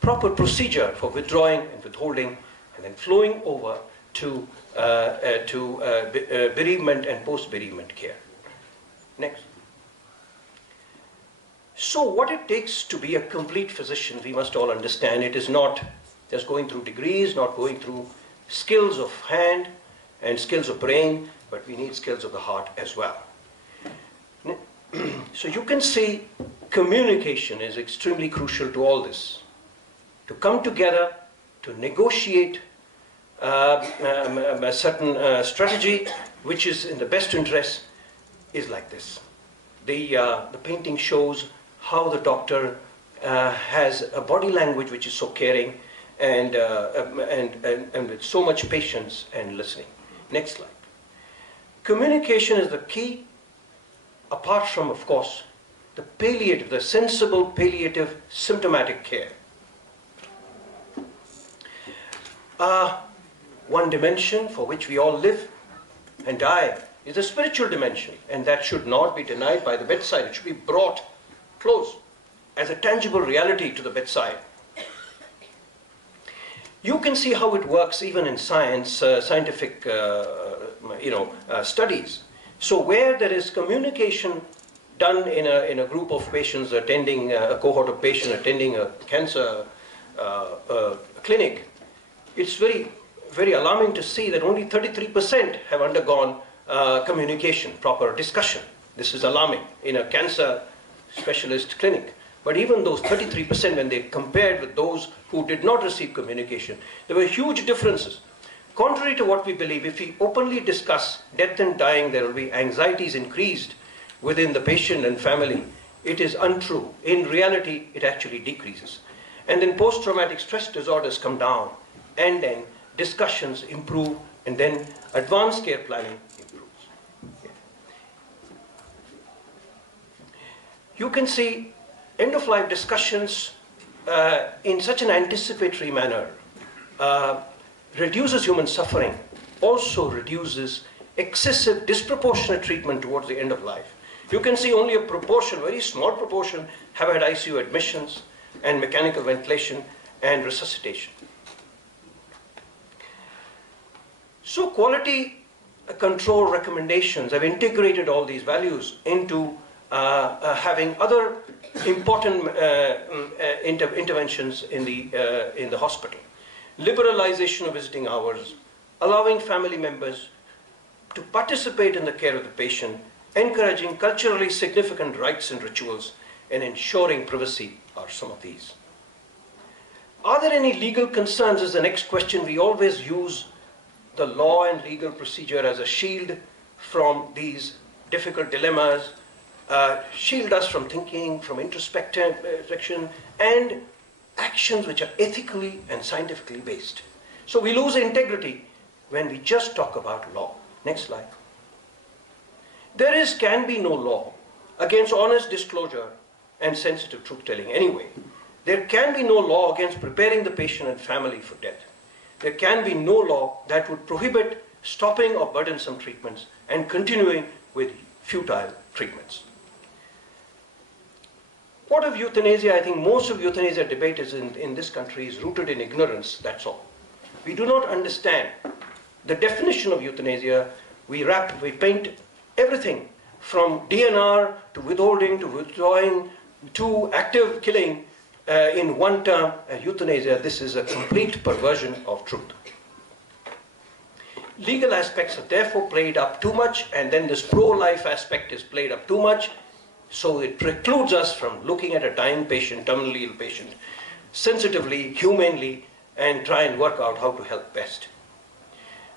proper procedure for withdrawing and withholding, and then flowing over to bereavement and post-bereavement care. Next. So what it takes to be a complete physician, we must all understand, it is not just going through degrees, not going through skills of hand and skills of brain, but we need skills of the heart as well. So you can see communication is extremely crucial to all this. To come together, to negotiate a certain strategy which is in the best interest is like this. The painting shows how the doctor has a body language which is so caring and with so much patience and listening. Next slide. Communication is the key, apart from, of course, the palliative, the sensible palliative symptomatic care. One dimension for which we all live and die is the spiritual dimension, and that should not be denied by the bedside. It should be brought close as a tangible reality to the bedside. You can see how it works even in science, scientific studies. So where there is communication done in a group of patients attending, a cohort of patients attending a cancer clinic, it's very, very alarming to see that only 33% have undergone communication, proper discussion. This is alarming in a cancer specialist clinic. But even those 33%, when they compared with those who did not receive communication, there were huge differences. Contrary to what we believe, if we openly discuss death and dying, there will be anxieties increased within the patient and family. It is untrue. In reality, it actually decreases. And then post-traumatic stress disorders come down, and then discussions improve, and then advanced care planning improves. Yeah. You can see end-of-life discussions in such an anticipatory manner reduces human suffering, also reduces excessive, disproportionate treatment towards the end of life. You can see only a proportion, very small proportion, have had ICU admissions and mechanical ventilation and resuscitation. So quality control recommendations have integrated all these values into having other important interventions in the hospital. Liberalization of visiting hours, allowing family members to participate in the care of the patient, encouraging culturally significant rites and rituals, and ensuring privacy are some of these. Are there any legal concerns is the next question. We always use the law and legal procedure as a shield from these difficult dilemmas, shield us from thinking, from introspection, and actions which are ethically and scientifically based. So we lose integrity when we just talk about law. Next slide. Can be no law against honest disclosure and sensitive truth-telling anyway. There can be no law against preparing the patient and family for death. There can be no law that would prohibit stopping of burdensome treatments and continuing with futile treatments. What of euthanasia? I think most of euthanasia debate is in this country is rooted in ignorance, that's all. We do not understand the definition of euthanasia. We paint everything from DNR to withholding to withdrawing to active killing in one term, euthanasia. This is a complete perversion of truth. Legal aspects are therefore played up too much, and then this pro-life aspect is played up too much, so it precludes us from looking at a dying patient, terminally ill patient, sensitively, humanely, and try and work out how to help best.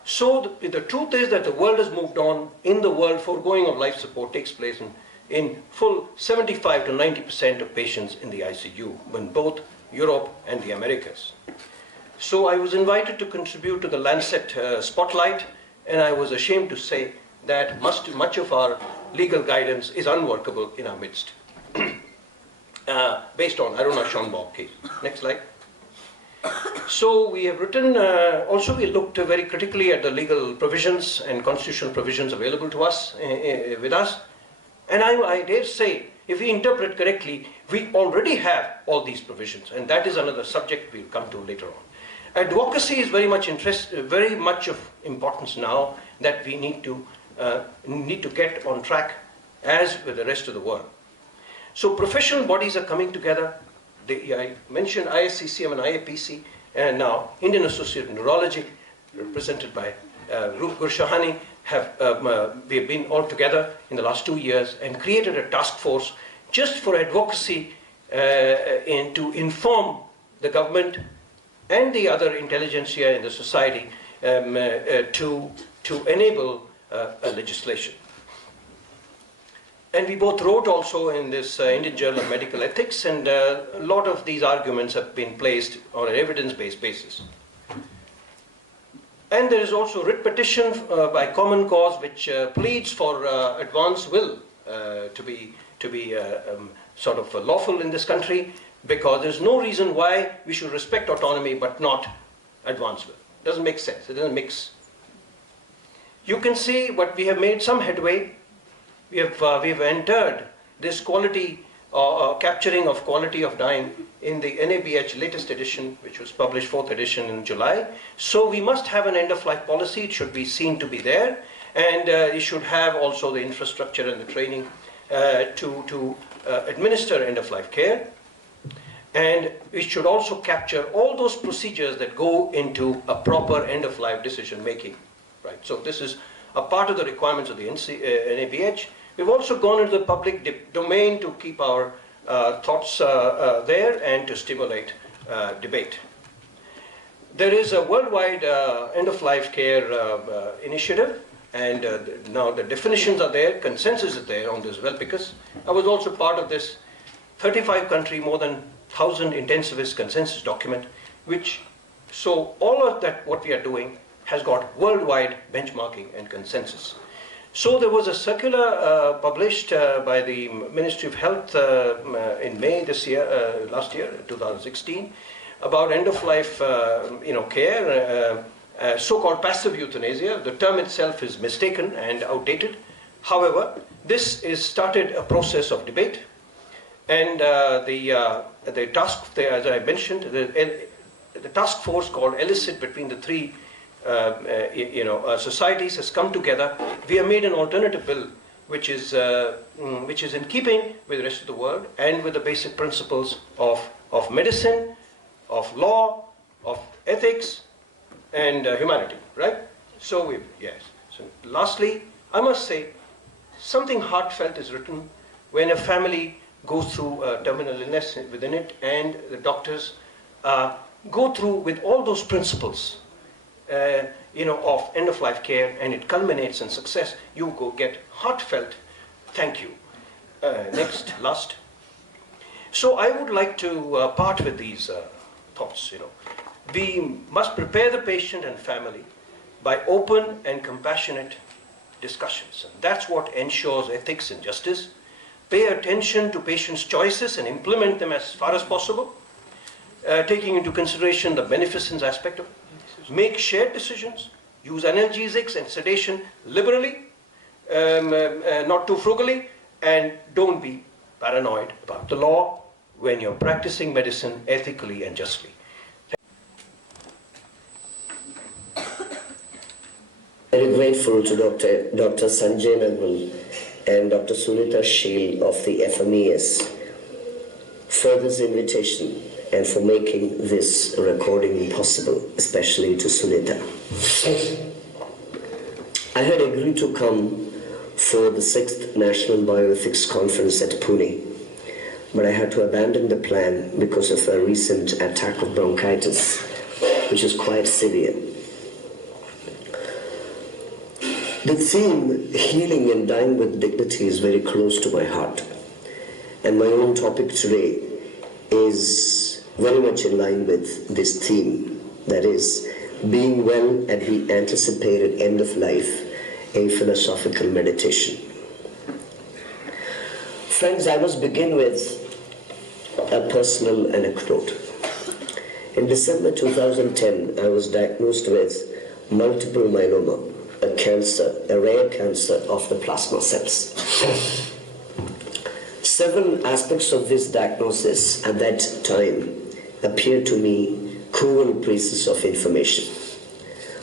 So the truth is that the world has moved on. In the world, foregoing of life support takes place in full 75 to 90% of patients in the ICU in both Europe and the Americas. So I was invited to contribute to the Lancet spotlight, and I was ashamed to say that much of our legal guidance is unworkable in our midst. Based on Aruna Schonbaum case. Next slide. So we have written, also we looked very critically at the legal provisions and constitutional provisions available to us, with us. And I dare say, if we interpret correctly, we already have all these provisions, and that is another subject we'll come to later on. Advocacy is very much of importance now that we need to get on track as with the rest of the world. So professional bodies are coming together. I mentioned ISCCM and IAPC, and now Indian Association of Neurology, represented by Rup Gurshahani, we have been all together in the last 2 years and created a task force just for advocacy and to inform the government and the other intelligentsia in the society to enable a legislation. And we both wrote also in this Indian Journal of Medical Ethics, and a lot of these arguments have been placed on an evidence-based basis. And there is also writ petition by Common Cause, which pleads for advance will to be sort of lawful in this country, because there's no reason why we should respect autonomy but not advance will. It doesn't make sense. It doesn't mix. You can see what we have made some headway. We have entered this quality capturing of quality of dying in the NABH latest edition, which was published 4th edition in July. So we must have an end-of-life policy. It should be seen to be there, and it should have also the infrastructure and the training to administer end-of-life care. And it should also capture all those procedures that go into a proper end-of-life decision-making. Right. So this is a part of the requirements of the NABH. We've also gone into the public domain to keep our thoughts there and to stimulate debate. There is a worldwide end-of-life care initiative, and now the definitions are there, consensus is there on this well, because I was also part of this 35-country, more than 1,000 intensivist consensus document, so all of that, what we are doing, has got worldwide benchmarking and consensus. So there was a circular published by the Ministry of Health in May this year, last year, 2016, about end-of-life care, so-called passive euthanasia. The term itself is mistaken and outdated. However, this is started a process of debate, and the task, as I mentioned, the task force called Elicit between the three societies has come together. We have made an alternative bill which is in keeping with the rest of the world and with the basic principles of medicine, of law, of ethics, and humanity, right? So yes. So lastly, I must say, something heartfelt is written when a family goes through a terminal illness within it, and the doctors go through with all those principles of end-of-life care, and it culminates in success. You go get heartfelt Thank you. Next, last. So I would like to part with these thoughts. We must prepare the patient and family by open and compassionate discussions. And that's what ensures ethics and justice. Pay attention to patients' choices and implement them as far as possible, taking into consideration the beneficence aspect of it. Make shared decisions, use analgesics and sedation liberally, not too frugally, and don't be paranoid about the law when you're practicing medicine ethically and justly. Very grateful to Dr. Sanjay Nagwal and Dr. Sunita Sheel of the FMES for this invitation and for making this recording possible, especially to Sunita. I had agreed to come for the 6th National Bioethics Conference at Pune, but I had to abandon the plan because of a recent attack of bronchitis, which is quite severe. The theme, healing and dying with dignity, is very close to my heart. And my own topic today is very much in line with this theme, that is, being well at the anticipated end of life, a philosophical meditation. Friends, I must begin with a personal anecdote. In December 2010, I was diagnosed with multiple myeloma, a cancer, a rare cancer of the plasma cells. Several aspects of this diagnosis at that time appeared to me cruel pieces of information.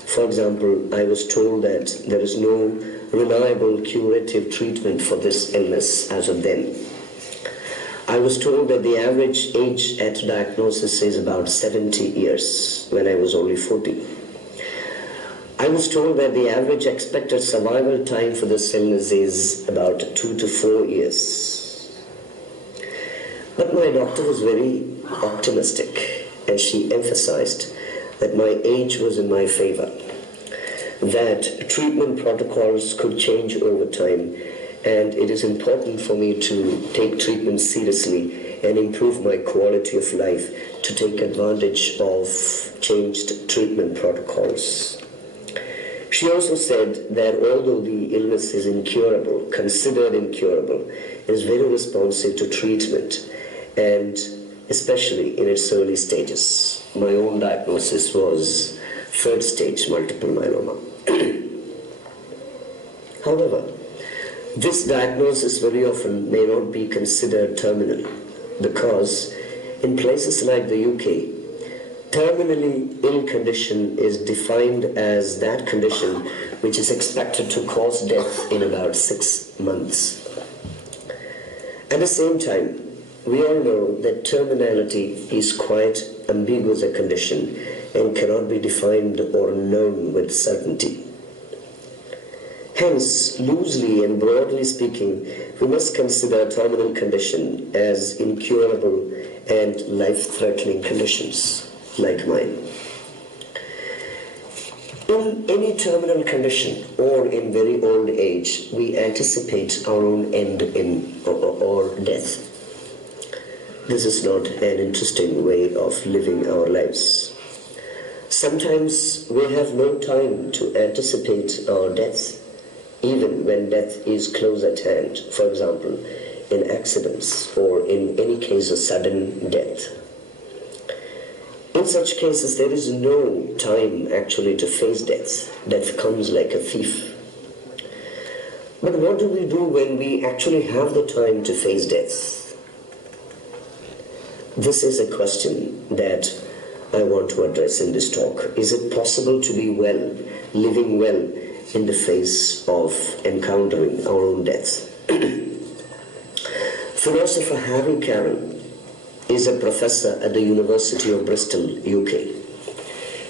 For example, I was told that there is no reliable curative treatment for this illness as of then. I was told that the average age at diagnosis is about 70 years, when I was only 40. I was told that the average expected survival time for this illness is about 2 to 4 years. But my doctor was very optimistic, and she emphasized that my age was in my favor, that treatment protocols could change over time, and it is important for me to take treatment seriously and improve my quality of life to take advantage of changed treatment protocols. She also said that although the illness is incurable, considered incurable, it is very responsive to treatment, and especially in its early stages. My own diagnosis was 3rd stage multiple myeloma. However, this diagnosis very often may not be considered terminal, because in places like the UK, terminally ill condition is defined as that condition which is expected to cause death in about 6 months. At the same time, we all know that terminality is quite ambiguous a condition and cannot be defined or known with certainty. Hence, loosely and broadly speaking, we must consider terminal condition as incurable and life-threatening conditions like mine. In any terminal condition or in very old age, we anticipate our own end or death. This is not an interesting way of living our lives. Sometimes we have no time to anticipate our death, even when death is close at hand, for example, in accidents or in any case of sudden death. In such cases, there is no time actually to face death. Death comes like a thief. But what do we do when we actually have the time to face death? This is a question that I want to address in this talk. Is it possible to be well, living well in the face of encountering our own death? Philosopher Harry Carroll is a professor at the University of Bristol, UK.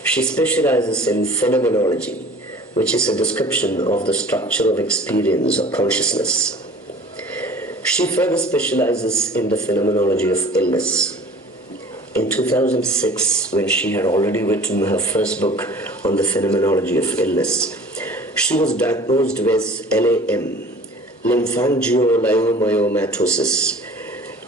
She specializes in phenomenology, which is a description of the structure of experience or consciousness. She further specializes in the phenomenology of illness. In 2006, when she had already written her first book on the phenomenology of illness, she was diagnosed with LAM, lymphangiomyomatosis,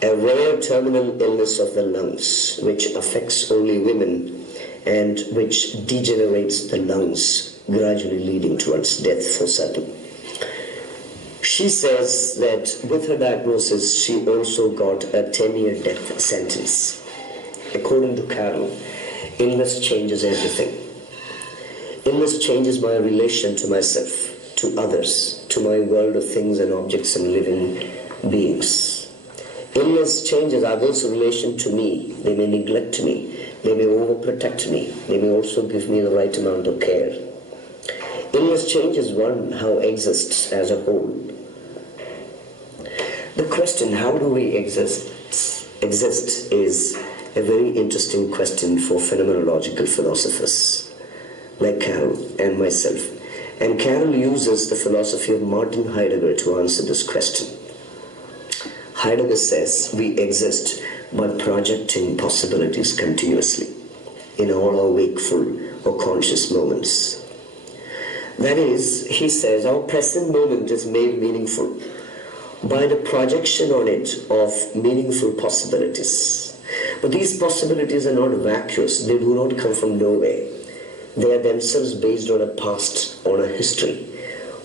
a rare terminal illness of the lungs which affects only women and which degenerates the lungs, gradually leading towards death for certain. She says that with her diagnosis, she also got a 10-year death sentence. According to Carol, illness changes everything. Illness changes my relation to myself, to others, to my world of things and objects and living beings. Illness changes others' relation to me. They may neglect me. They may overprotect me. They may also give me the right amount of care. Illness changes one how exists as a whole. The question, how do we exist is a very interesting question for phenomenological philosophers like Carol and myself. And Carol uses the philosophy of Martin Heidegger to answer this question. Heidegger says we exist by projecting possibilities continuously in all our wakeful or conscious moments. That is, he says, our present moment is made meaningful by the projection on it of meaningful possibilities. But these possibilities are not vacuous. They do not come from nowhere. They are themselves based on a past, on a history,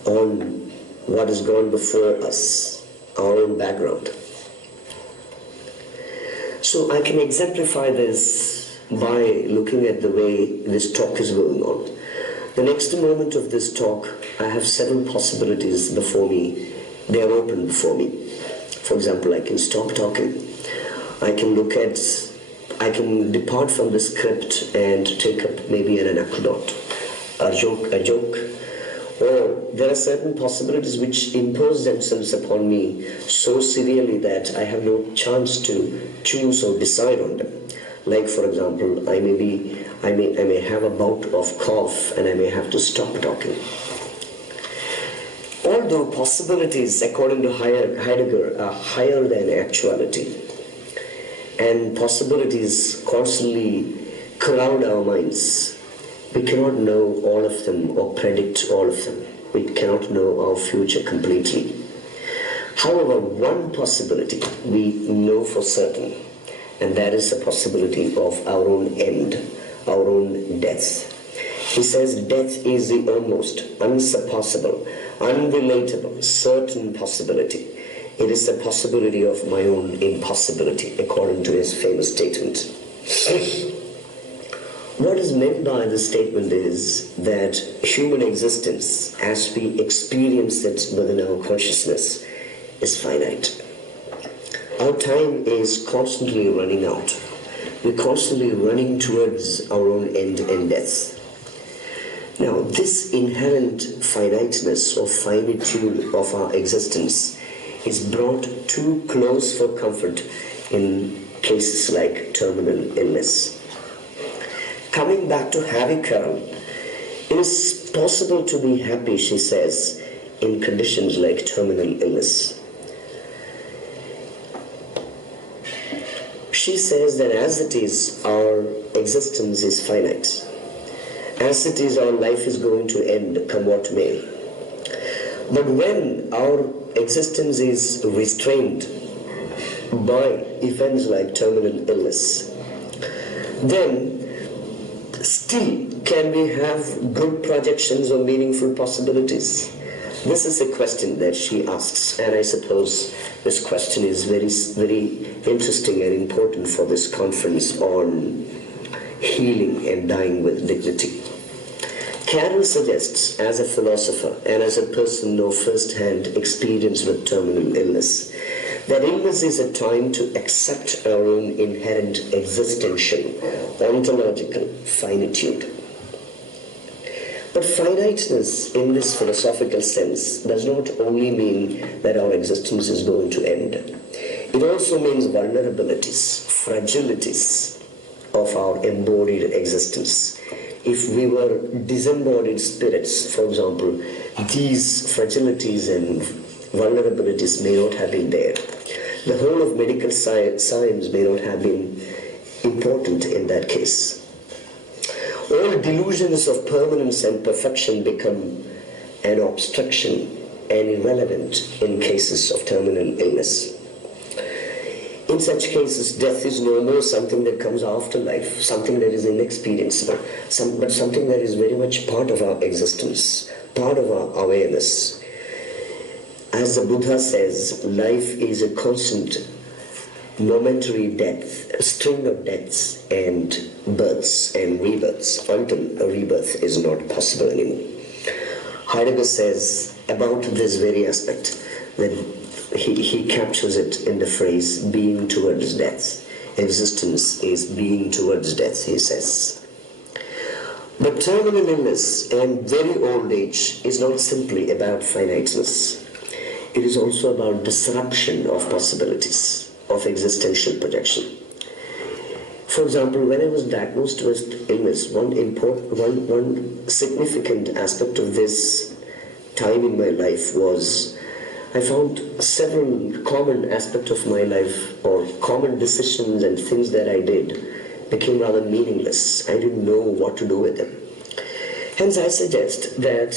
on what has gone before us, our own background. So I can exemplify this by looking at the way this talk is going on. The next moment of this talk, I have several possibilities before me. They are open before me. For example, I can stop talking. I can depart from the script and take up maybe an anecdote, a joke. Or there are certain possibilities which impose themselves upon me so severely that I have no chance to choose or decide on them. Like, for example, I may have a bout of cough and I may have to stop talking. Although possibilities, according to Heidegger, are higher than actuality, and possibilities constantly crowd our minds, we cannot know all of them or predict all of them. We cannot know our future completely. However, one possibility we know for certain, and that is the possibility of our own end, our own death. He says death is the almost unsurpassable, unrelatable, certain possibility. It is the possibility of my own impossibility, according to his famous statement. What is meant by this statement is that human existence, as we experience it within our consciousness, is finite. Our time is constantly running out. We're constantly running towards our own end and death. Now, this inherent finiteness or finitude of our existence is brought too close for comfort in cases like terminal illness. Coming back to Harry Carroll, it is possible to be happy, she says, in conditions like terminal illness. She says that as it is, our existence is finite. As it is, our life is going to end, come what may. But when our existence is restrained by events like terminal illness, then still can we have good projections or meaningful possibilities? This is a question that she asks, and I suppose this question is very, very interesting and important for this conference on healing and dying with dignity. Carroll suggests, as a philosopher and as a person of first-hand experience with terminal illness, that illness is a time to accept our own inherent existential, ontological finitude. But finiteness in this philosophical sense does not only mean that our existence is going to end. It also means vulnerabilities, fragilities of our embodied existence. If we were disembodied spirits, for example, these fragilities and vulnerabilities may not have been there. The whole of medical science may not have been important in that case. All delusions of permanence and perfection become an obstruction and irrelevant in cases of terminal illness. In such cases, death is no more something that comes after life, something that is inexperienciable, but something that is very much part of our existence, part of our awareness. As the Buddha says, life is a constant momentary death, a string of deaths and births and rebirths until a rebirth is not possible anymore. Heidegger says about this very aspect that he captures it in the phrase being towards death. Existence is being towards death, he says. But terminal illness and very old age is not simply about finiteness. It is also about disruption of possibilities, of existential projection. For example, when I was diagnosed with illness, one significant aspect of this time in my life was I found several common aspects of my life, or common decisions and things that I did, became rather meaningless. I didn't know what to do with them. Hence I suggest that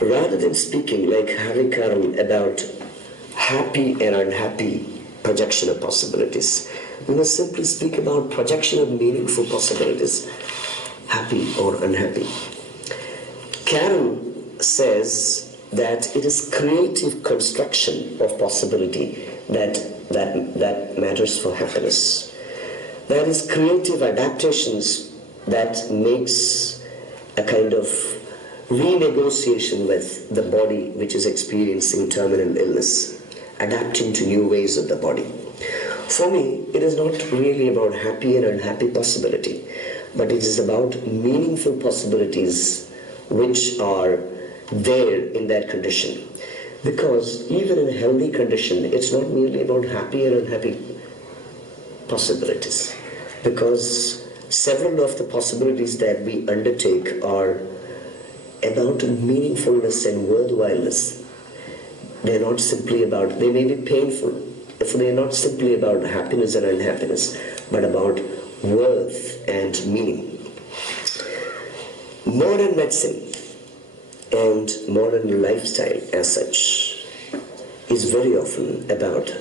rather than speaking like Harry Carroll about happy and unhappy projection of possibilities, we must simply speak about projection of meaningful possibilities, happy or unhappy. Carroll says that it is creative construction of possibility that matters for happiness. That is creative adaptations that makes a kind of renegotiation with the body which is experiencing terminal illness, adapting to new ways of the body. For me, it is not really about happy and unhappy possibility, but it is about meaningful possibilities which are there in that condition. Because even in a healthy condition, it's not merely about happy and unhappy possibilities. Because several of the possibilities that we undertake are about meaningfulness and worthwhileness. They're not simply about, they may be painful, if they're not simply about happiness and unhappiness, but about worth and meaning. Modern medicine and modern lifestyle as such is very often about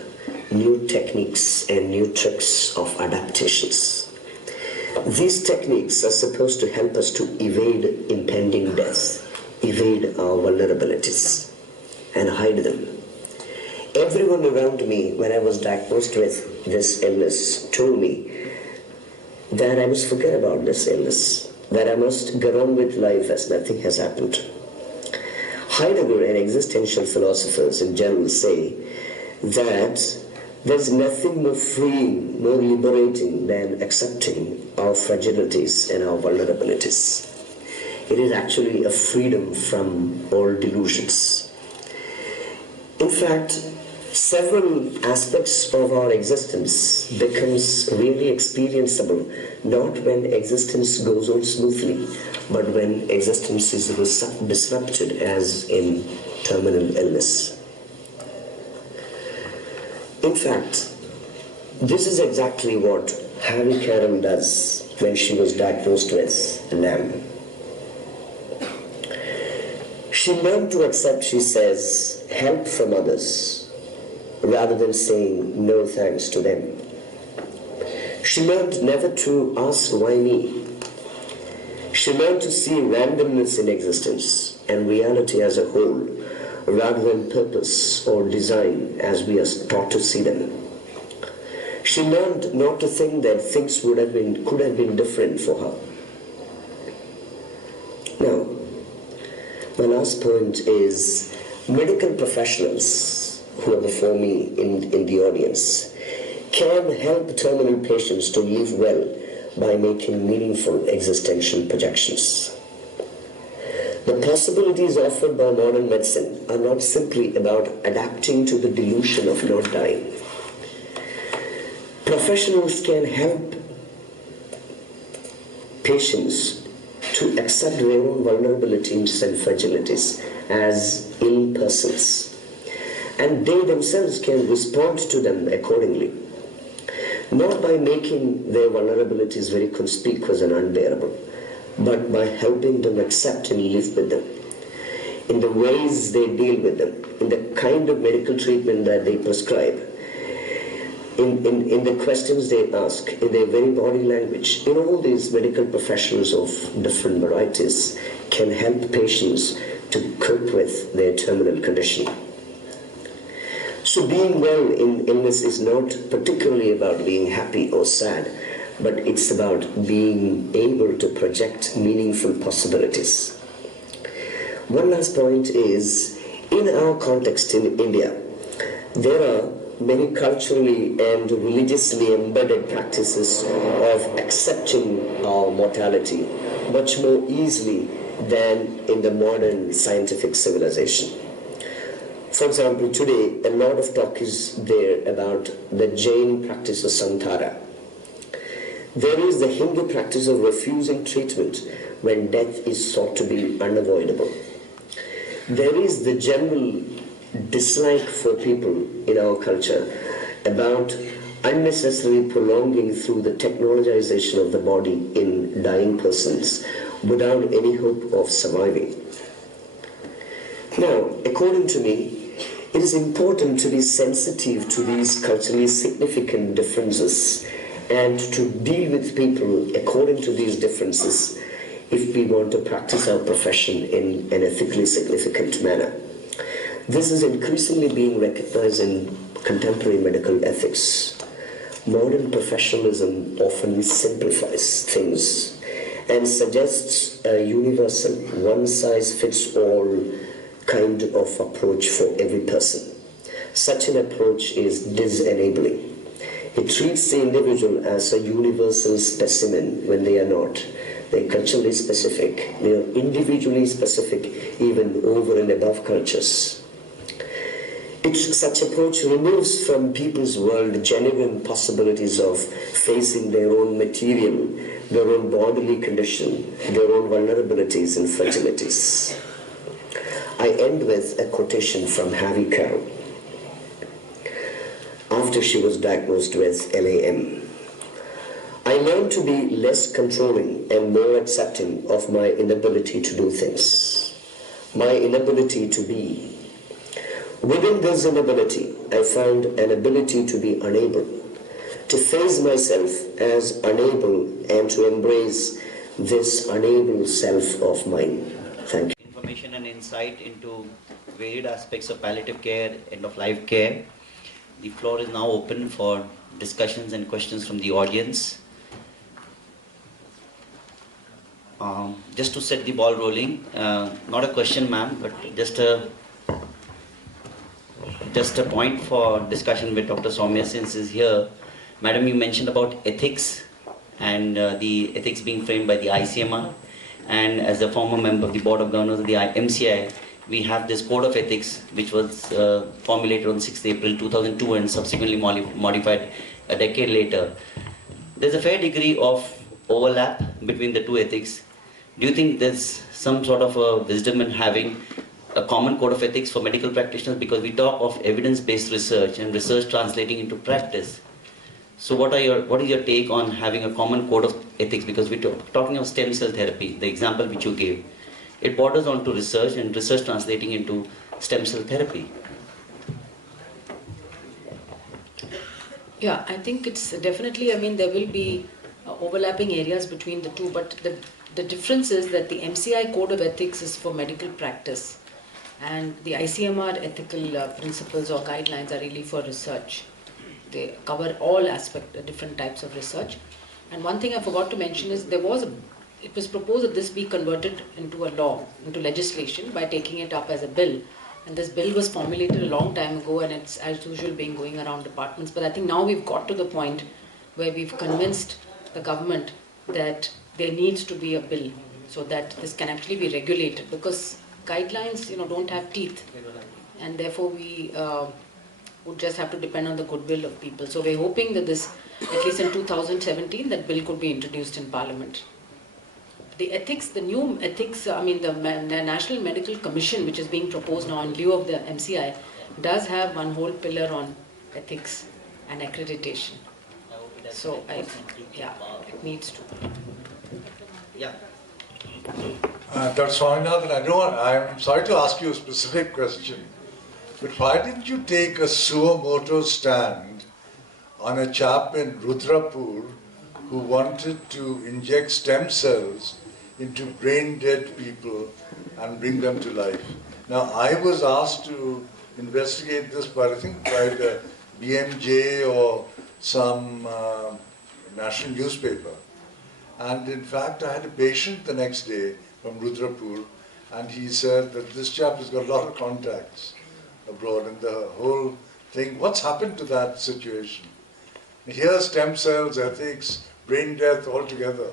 new techniques and new tricks of adaptations. These techniques are supposed to help us to evade impending death, evade our vulnerabilities, and hide them. Everyone around me, when I was diagnosed with this illness, told me that I must forget about this illness, that I must go on with life as nothing has happened. Heidegger and existential philosophers in general say that there's nothing more freeing, more liberating than accepting our fragilities and our vulnerabilities. It is actually a freedom from all delusions. In fact, several aspects of our existence becomes really experienceable not when existence goes on smoothly, but when existence is disrupted, as in terminal illness. In fact, this is exactly what Harry Carroll does when she was diagnosed with LAM. She learned to accept, she says, help from others rather than saying no thanks to them. She learned never to ask why me. She learned to see randomness in existence and reality as a whole rather than purpose or design as we are taught to see them. She learned not to think that things could have been different for her. Now, my last point is medical professionals who are before me in the audience can help terminal patients to live well by making meaningful existential projections. The possibilities offered by modern medicine are not simply about adapting to the delusion of not dying. Professionals can help patients to accept their own vulnerabilities and fragilities as ill persons, and they themselves can respond to them accordingly, not by making their vulnerabilities very conspicuous and unbearable, but by helping them accept and live with them. in the ways they deal with them, in the kind of medical treatment that they prescribe, in the questions they ask, in their very body language. All these medical professionals of different varieties can help patients to cope with their terminal condition. So being well in illness is not particularly about being happy or sad, but it's about being able to project meaningful possibilities. One last point is, in our context in India, there are many culturally and religiously embedded practices of accepting our mortality much more easily than in the modern scientific civilization. For example, today a lot of talk is there about the Jain practice of Santara. There is the Hindu practice of refusing treatment when death is thought to be unavoidable. There is the general dislike for people in our culture about unnecessarily prolonging through the technologization of the body in dying persons without any hope of surviving. Now, according to me, it is important to be sensitive to these culturally significant differences and to deal with people according to these differences if we want to practice our profession in an ethically significant manner. This is increasingly being recognized in contemporary medical ethics. Modern professionalism often simplifies things and suggests a universal, one-size-fits-all kind of approach for every person. Such an approach is disenabling. It treats the individual as a universal specimen when they are not. They are culturally specific. They are individually specific, even over and above cultures. Such approach removes from people's world genuine possibilities of facing their own material, their own bodily condition, their own vulnerabilities and fragilities. I end with a quotation from Harry Carroll. After she was diagnosed with LAM, I learned to be less controlling and more accepting of my inability to do things, my inability to be. Within this inability, I found an ability to be unable, to face myself as unable and to embrace this unable self of mine. Thank you. Information and insight into varied aspects of palliative care, end-of-life care. The floor is now open for discussions and questions from the audience. Just to set the ball rolling, not a question, ma'am, but just a point for discussion with Dr. Soumya since is here. Madam, you mentioned about ethics and the ethics being framed by the ICMR. And as a former member of the Board of Governors of the MCI, we have this Code of Ethics which was formulated on 6th April 2002 and subsequently modified a decade later. There's a fair degree of overlap between the two ethics. Do you think there's some sort of a wisdom in having a common code of ethics for medical practitioners, because we talk of evidence-based research and research translating into practice? So what is your take on having a common code of ethics? Because we're talking of stem cell therapy, the example which you gave. It borders on to research and research translating into stem cell therapy. Yeah, I think it's definitely, there will be overlapping areas between the two, but the difference is that the MCI Code of Ethics is for medical practice and the ICMR ethical principles or guidelines are really for research. They cover all different types of research. And one thing I forgot to mention is it was proposed that this be converted into a law, into legislation by taking it up as a bill. And this bill was formulated a long time ago and it's as usual being going around departments. But I think now we've got to the point where we've convinced the government that there needs to be a bill so that this can actually be regulated, because guidelines don't have teeth and therefore we would just have to depend on the goodwill of people. So we're hoping that this, at least in 2017, that bill could be introduced in Parliament. The ethics, the new ethics, the National Medical Commission, which is being proposed now in lieu of the MCI, does have one whole pillar on ethics and accreditation. So, it needs to. Yeah. Dr. Swaminathan, I'm sorry to ask you a specific question, but why didn't you take a suo moto stand on a chap in Rudrapur who wanted to inject stem cells into brain dead people and bring them to life? Now, I was asked to investigate this, but I think by the BMJ or some national newspaper. And in fact, I had a patient the next day from Rudrapur, and he said that this chap has got a lot of contacts abroad, and the whole thing, what's happened to that situation? Here, stem cells, ethics, brain death all together.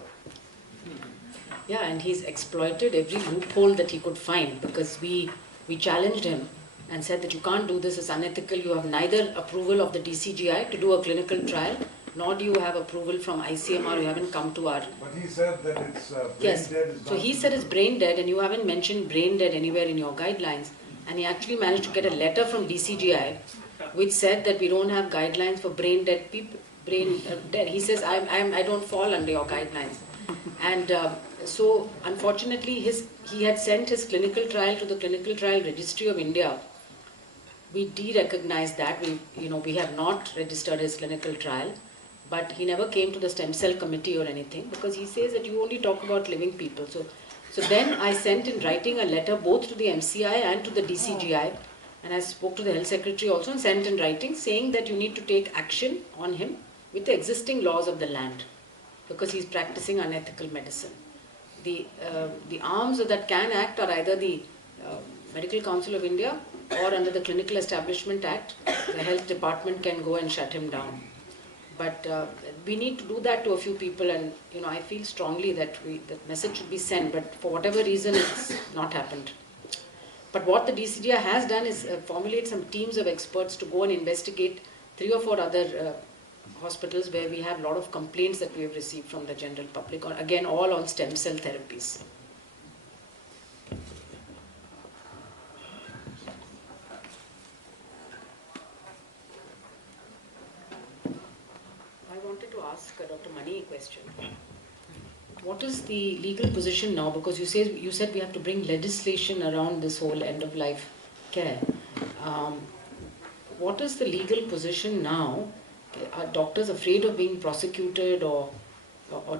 Yeah, and he's exploited every loophole that he could find, because we challenged him and said that you can't do this, it's unethical, you have neither approval of the DCGI to do a clinical trial, nor do you have approval from ICMR, you haven't come to our... But he said that it's brain yes. dead. Is so he said it's brain dead, and you haven't mentioned brain dead anywhere in your guidelines. And he actually managed to get a letter from DCGI which said that we don't have guidelines for brain dead people. Dead. He says, I don't fall under your guidelines. And so, unfortunately, he had sent his clinical trial to the Clinical Trial Registry of India. We de-recognize that. We have not registered his clinical trial. But he never came to the stem cell committee or anything, because he says that you only talk about living people. So then I sent in writing a letter both to the MCI and to the DCGI, and I spoke to the health secretary also and sent in writing saying that you need to take action on him with the existing laws of the land, because he's practicing unethical medicine. The arms that can act are either the Medical Council of India or under the Clinical Establishment Act, the health department can go and shut him down. But we need to do that to a few people, and I feel strongly that the message should be sent, but for whatever reason it's not happened. But what the DCGI has done is formulate some teams of experts to go and investigate 3 or 4 other hospitals where we have a lot of complaints that we have received from the general public, again all on stem cell therapies. Ask Dr. Mani a question. What is the legal position now? Because you said we have to bring legislation around this whole end-of-life care. What is the legal position now? Are doctors afraid of being prosecuted or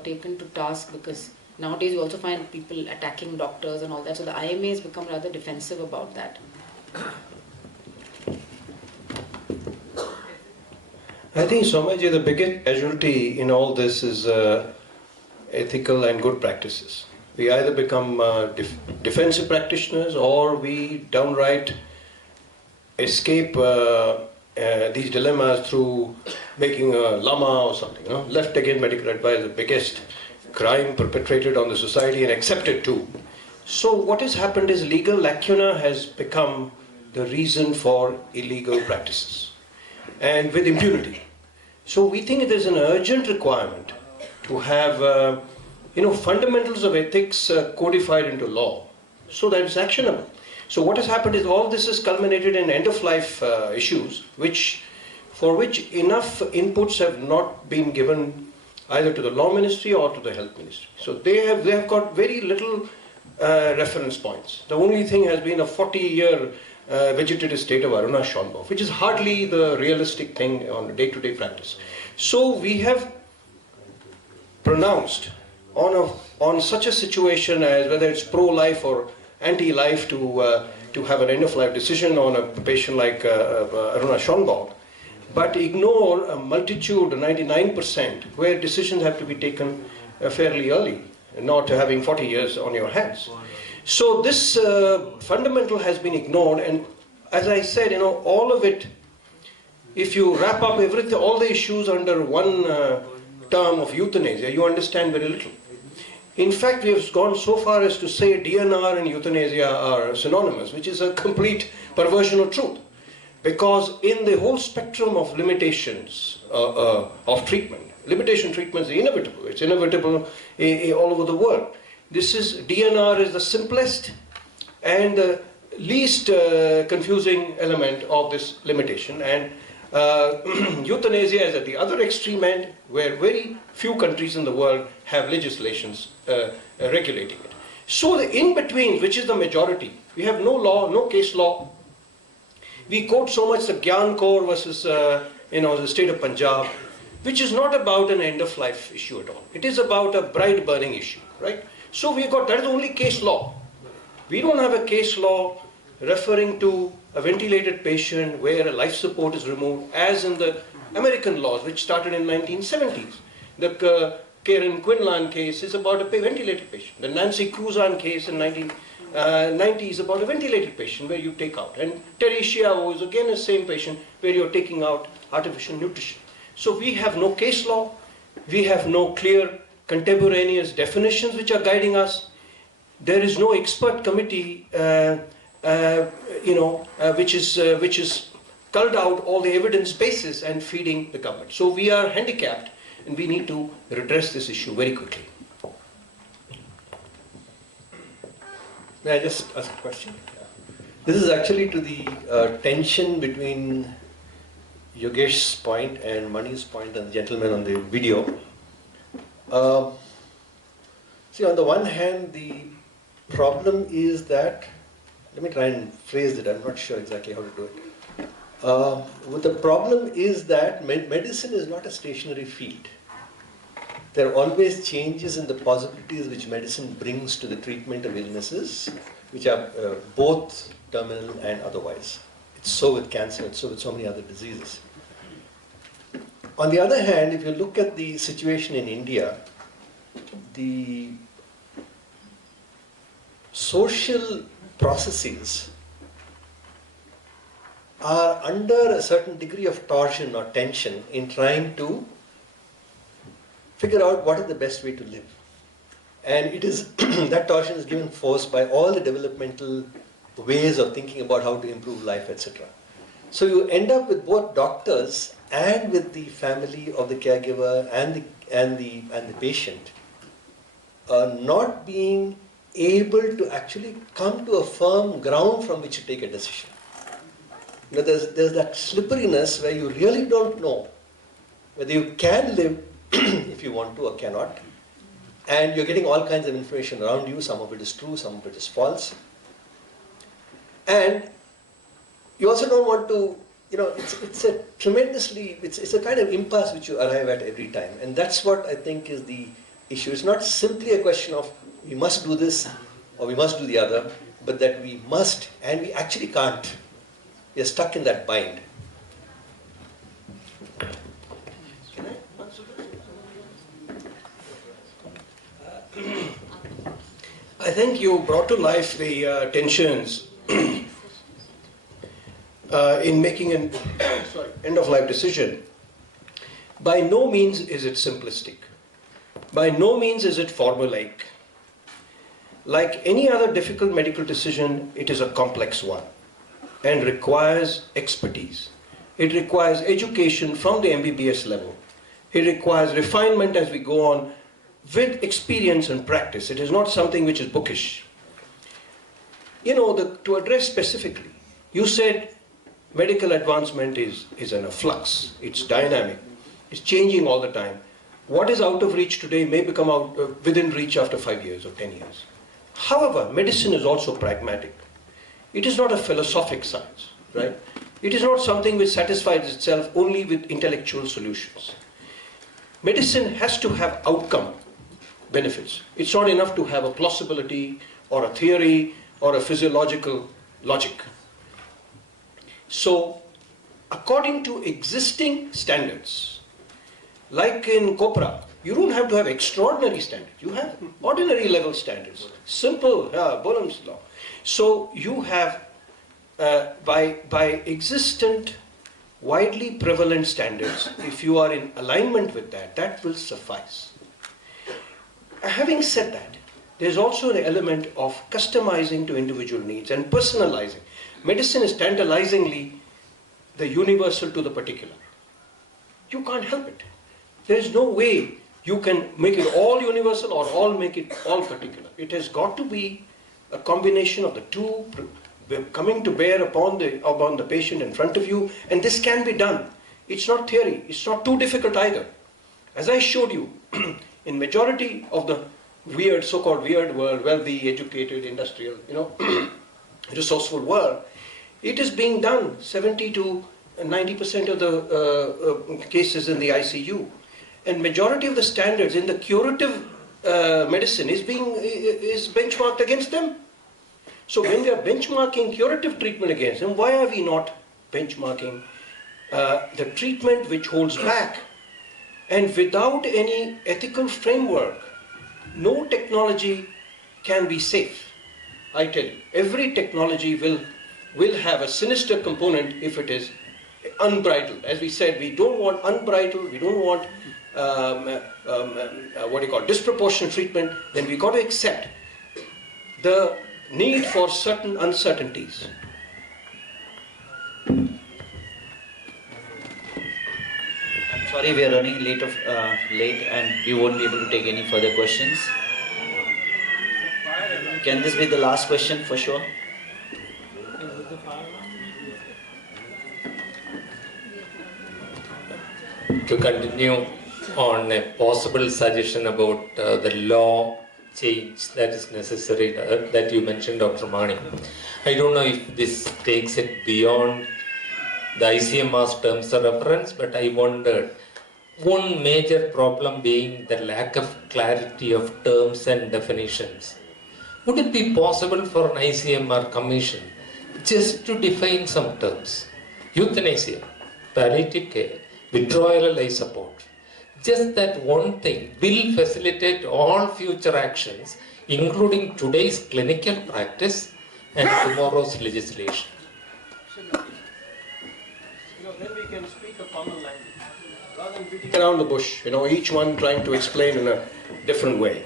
taken to task? Because nowadays you also find people attacking doctors and all that. So the IMA has become rather defensive about that. I think, Somaji, the biggest casualty in all this is ethical and good practices. We either become defensive practitioners, or we downright escape these dilemmas through making a lama or something. Left again medical advice, the biggest crime perpetrated on the society and accepted too. So what has happened is legal lacuna has become the reason for illegal practices, and with impunity. So we think there's an urgent requirement to have fundamentals of ethics codified into law so that it's actionable. So what has happened is all this is culminated in end-of-life issues for which enough inputs have not been given either to the law ministry or to the health ministry. So they have got very little reference points. The only thing has been a 40-year vegetative state of Aruna Schonbach, which is hardly the realistic thing on day-to-day practice. So we have pronounced on such a situation as whether it's pro-life or anti-life to have an end-of-life decision on a patient like Aruna Schonbach, but ignore a multitude, 99%, where decisions have to be taken fairly early, not having 40 years on your hands. So this fundamental has been ignored, and as I said, all of it, if you wrap up everything, all the issues under one term of euthanasia, you understand very little. In fact, we have gone so far as to say DNR and euthanasia are synonymous, which is a complete perversion of truth. Because in the whole spectrum of limitations of treatment, limitation treatment is inevitable. It's inevitable all over the world. DNR is the simplest and the least confusing element of this limitation, and euthanasia is at the other extreme end, where very few countries in the world have legislations regulating it. So the in-between, which is the majority, we have no law, no case law. We quote so much the Gyan Kaur versus the state of Punjab, which is not about an end-of-life issue at all. It is about a bride-burning issue, right? So we got, that is only case law. We don't have a case law referring to a ventilated patient where a life support is removed, as in the American laws, which started in 1970s. The Karen Quinlan case is about a ventilated patient. The Nancy Cruzan case in 1990 is about a ventilated patient where you take out. And Terry Xiao is again the same patient where you're taking out artificial nutrition. So we have no case law. We have no clear contemporaneous definitions which are guiding us. There is no expert committee, which is culled out all the evidence bases and feeding the government. So we are handicapped, and we need to redress this issue very quickly. May I just ask a question? This is actually to the tension between Yogesh's point and Mani's point and the gentleman on the video. See, on the one hand, the problem is that, let me try and phrase it, I'm not sure exactly how to do it. The problem is that medicine is not a stationary field. There are always changes in the possibilities which medicine brings to the treatment of illnesses, which are both terminal and otherwise. It's so with cancer, it's so with so many other diseases. On the other hand, if you look at the situation in India, the social processes are under a certain degree of torsion or tension in trying to figure out what is the best way to live. And it is that torsion is given force by all the developmental ways of thinking about how to improve life, etc. So you end up with both doctors and with the family of the caregiver and the patient not being able to actually come to a firm ground from which to take a decision. You know, there's that slipperiness where you really don't know whether you can live if you want to or cannot, and you're getting all kinds of information around you. Some of it is true, some of it is false, and you also don't want to, it's a tremendously, it's a kind of impasse which you arrive at every time, and that's what I think is the issue. It's not simply a question of we must do this or we must do the other, but that we must and we actually can't. We are stuck in that bind. I think you brought to life the tensions in making an end-of-life decision. By no means is it simplistic. By no means is it formulaic. Like any other difficult medical decision, it is a complex one and requires expertise. It requires education from the MBBS level. It requires refinement as we go on with experience and practice. It is not something which is bookish. To address specifically, you said medical advancement is in a flux. It's dynamic. It's changing all the time. What is out of reach today may become within reach after 5 years or 10 years. However, medicine is also pragmatic. It is not a philosophic science, right? It is not something which satisfies itself only with intellectual solutions. Medicine has to have outcome benefits. It's not enough to have a plausibility or a theory or a physiological logic. So, according to existing standards, like in COPRA, you don't have to have extraordinary standards. You have ordinary level standards. Simple, Boehm's law. So you have, by existent, widely prevalent standards, if you are in alignment with that, that will suffice. Having said that, there's also an element of customizing to individual needs and personalizing. Medicine is tantalizingly the universal to the particular. You can't help it. There's no way you can make it all universal or all make it all particular. It has got to be a combination of the two coming to bear upon the patient in front of you, and this can be done. It's not theory. It's not too difficult either. As I showed you, in majority of the weird, so-called weird world, wealthy, educated, industrial, resourceful world, it is being done 70 to 90% of the cases in the ICU. And majority of the standards in the curative medicine is benchmarked against them. So when we are benchmarking curative treatment against them, why are we not benchmarking the treatment which holds back? And without any ethical framework, no technology can be safe. I tell you, every technology will have a sinister component if it is unbridled. As we said, we don't want unbridled, we don't want disproportionate treatment. Then we got to accept the need for certain uncertainties. Sorry, we are running late and we won't be able to take any further questions. Can this be the last question for sure? To continue on a possible suggestion about the law change that is necessary that you mentioned, Dr. Mani. I don't know if this takes it beyond the ICMR's terms of reference, but I wondered, one major problem being the lack of clarity of terms and definitions. Would it be possible for an ICMR commission just to define some terms? Euthanasia, palliative care, withdrawal life support. Just that one thing will facilitate all future actions, including today's clinical practice and tomorrow's legislation. Then we can speak a common language rather than beating around the bush, each one trying to explain in a different way.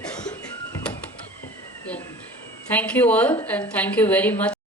Yeah. Thank you all, and thank you very much.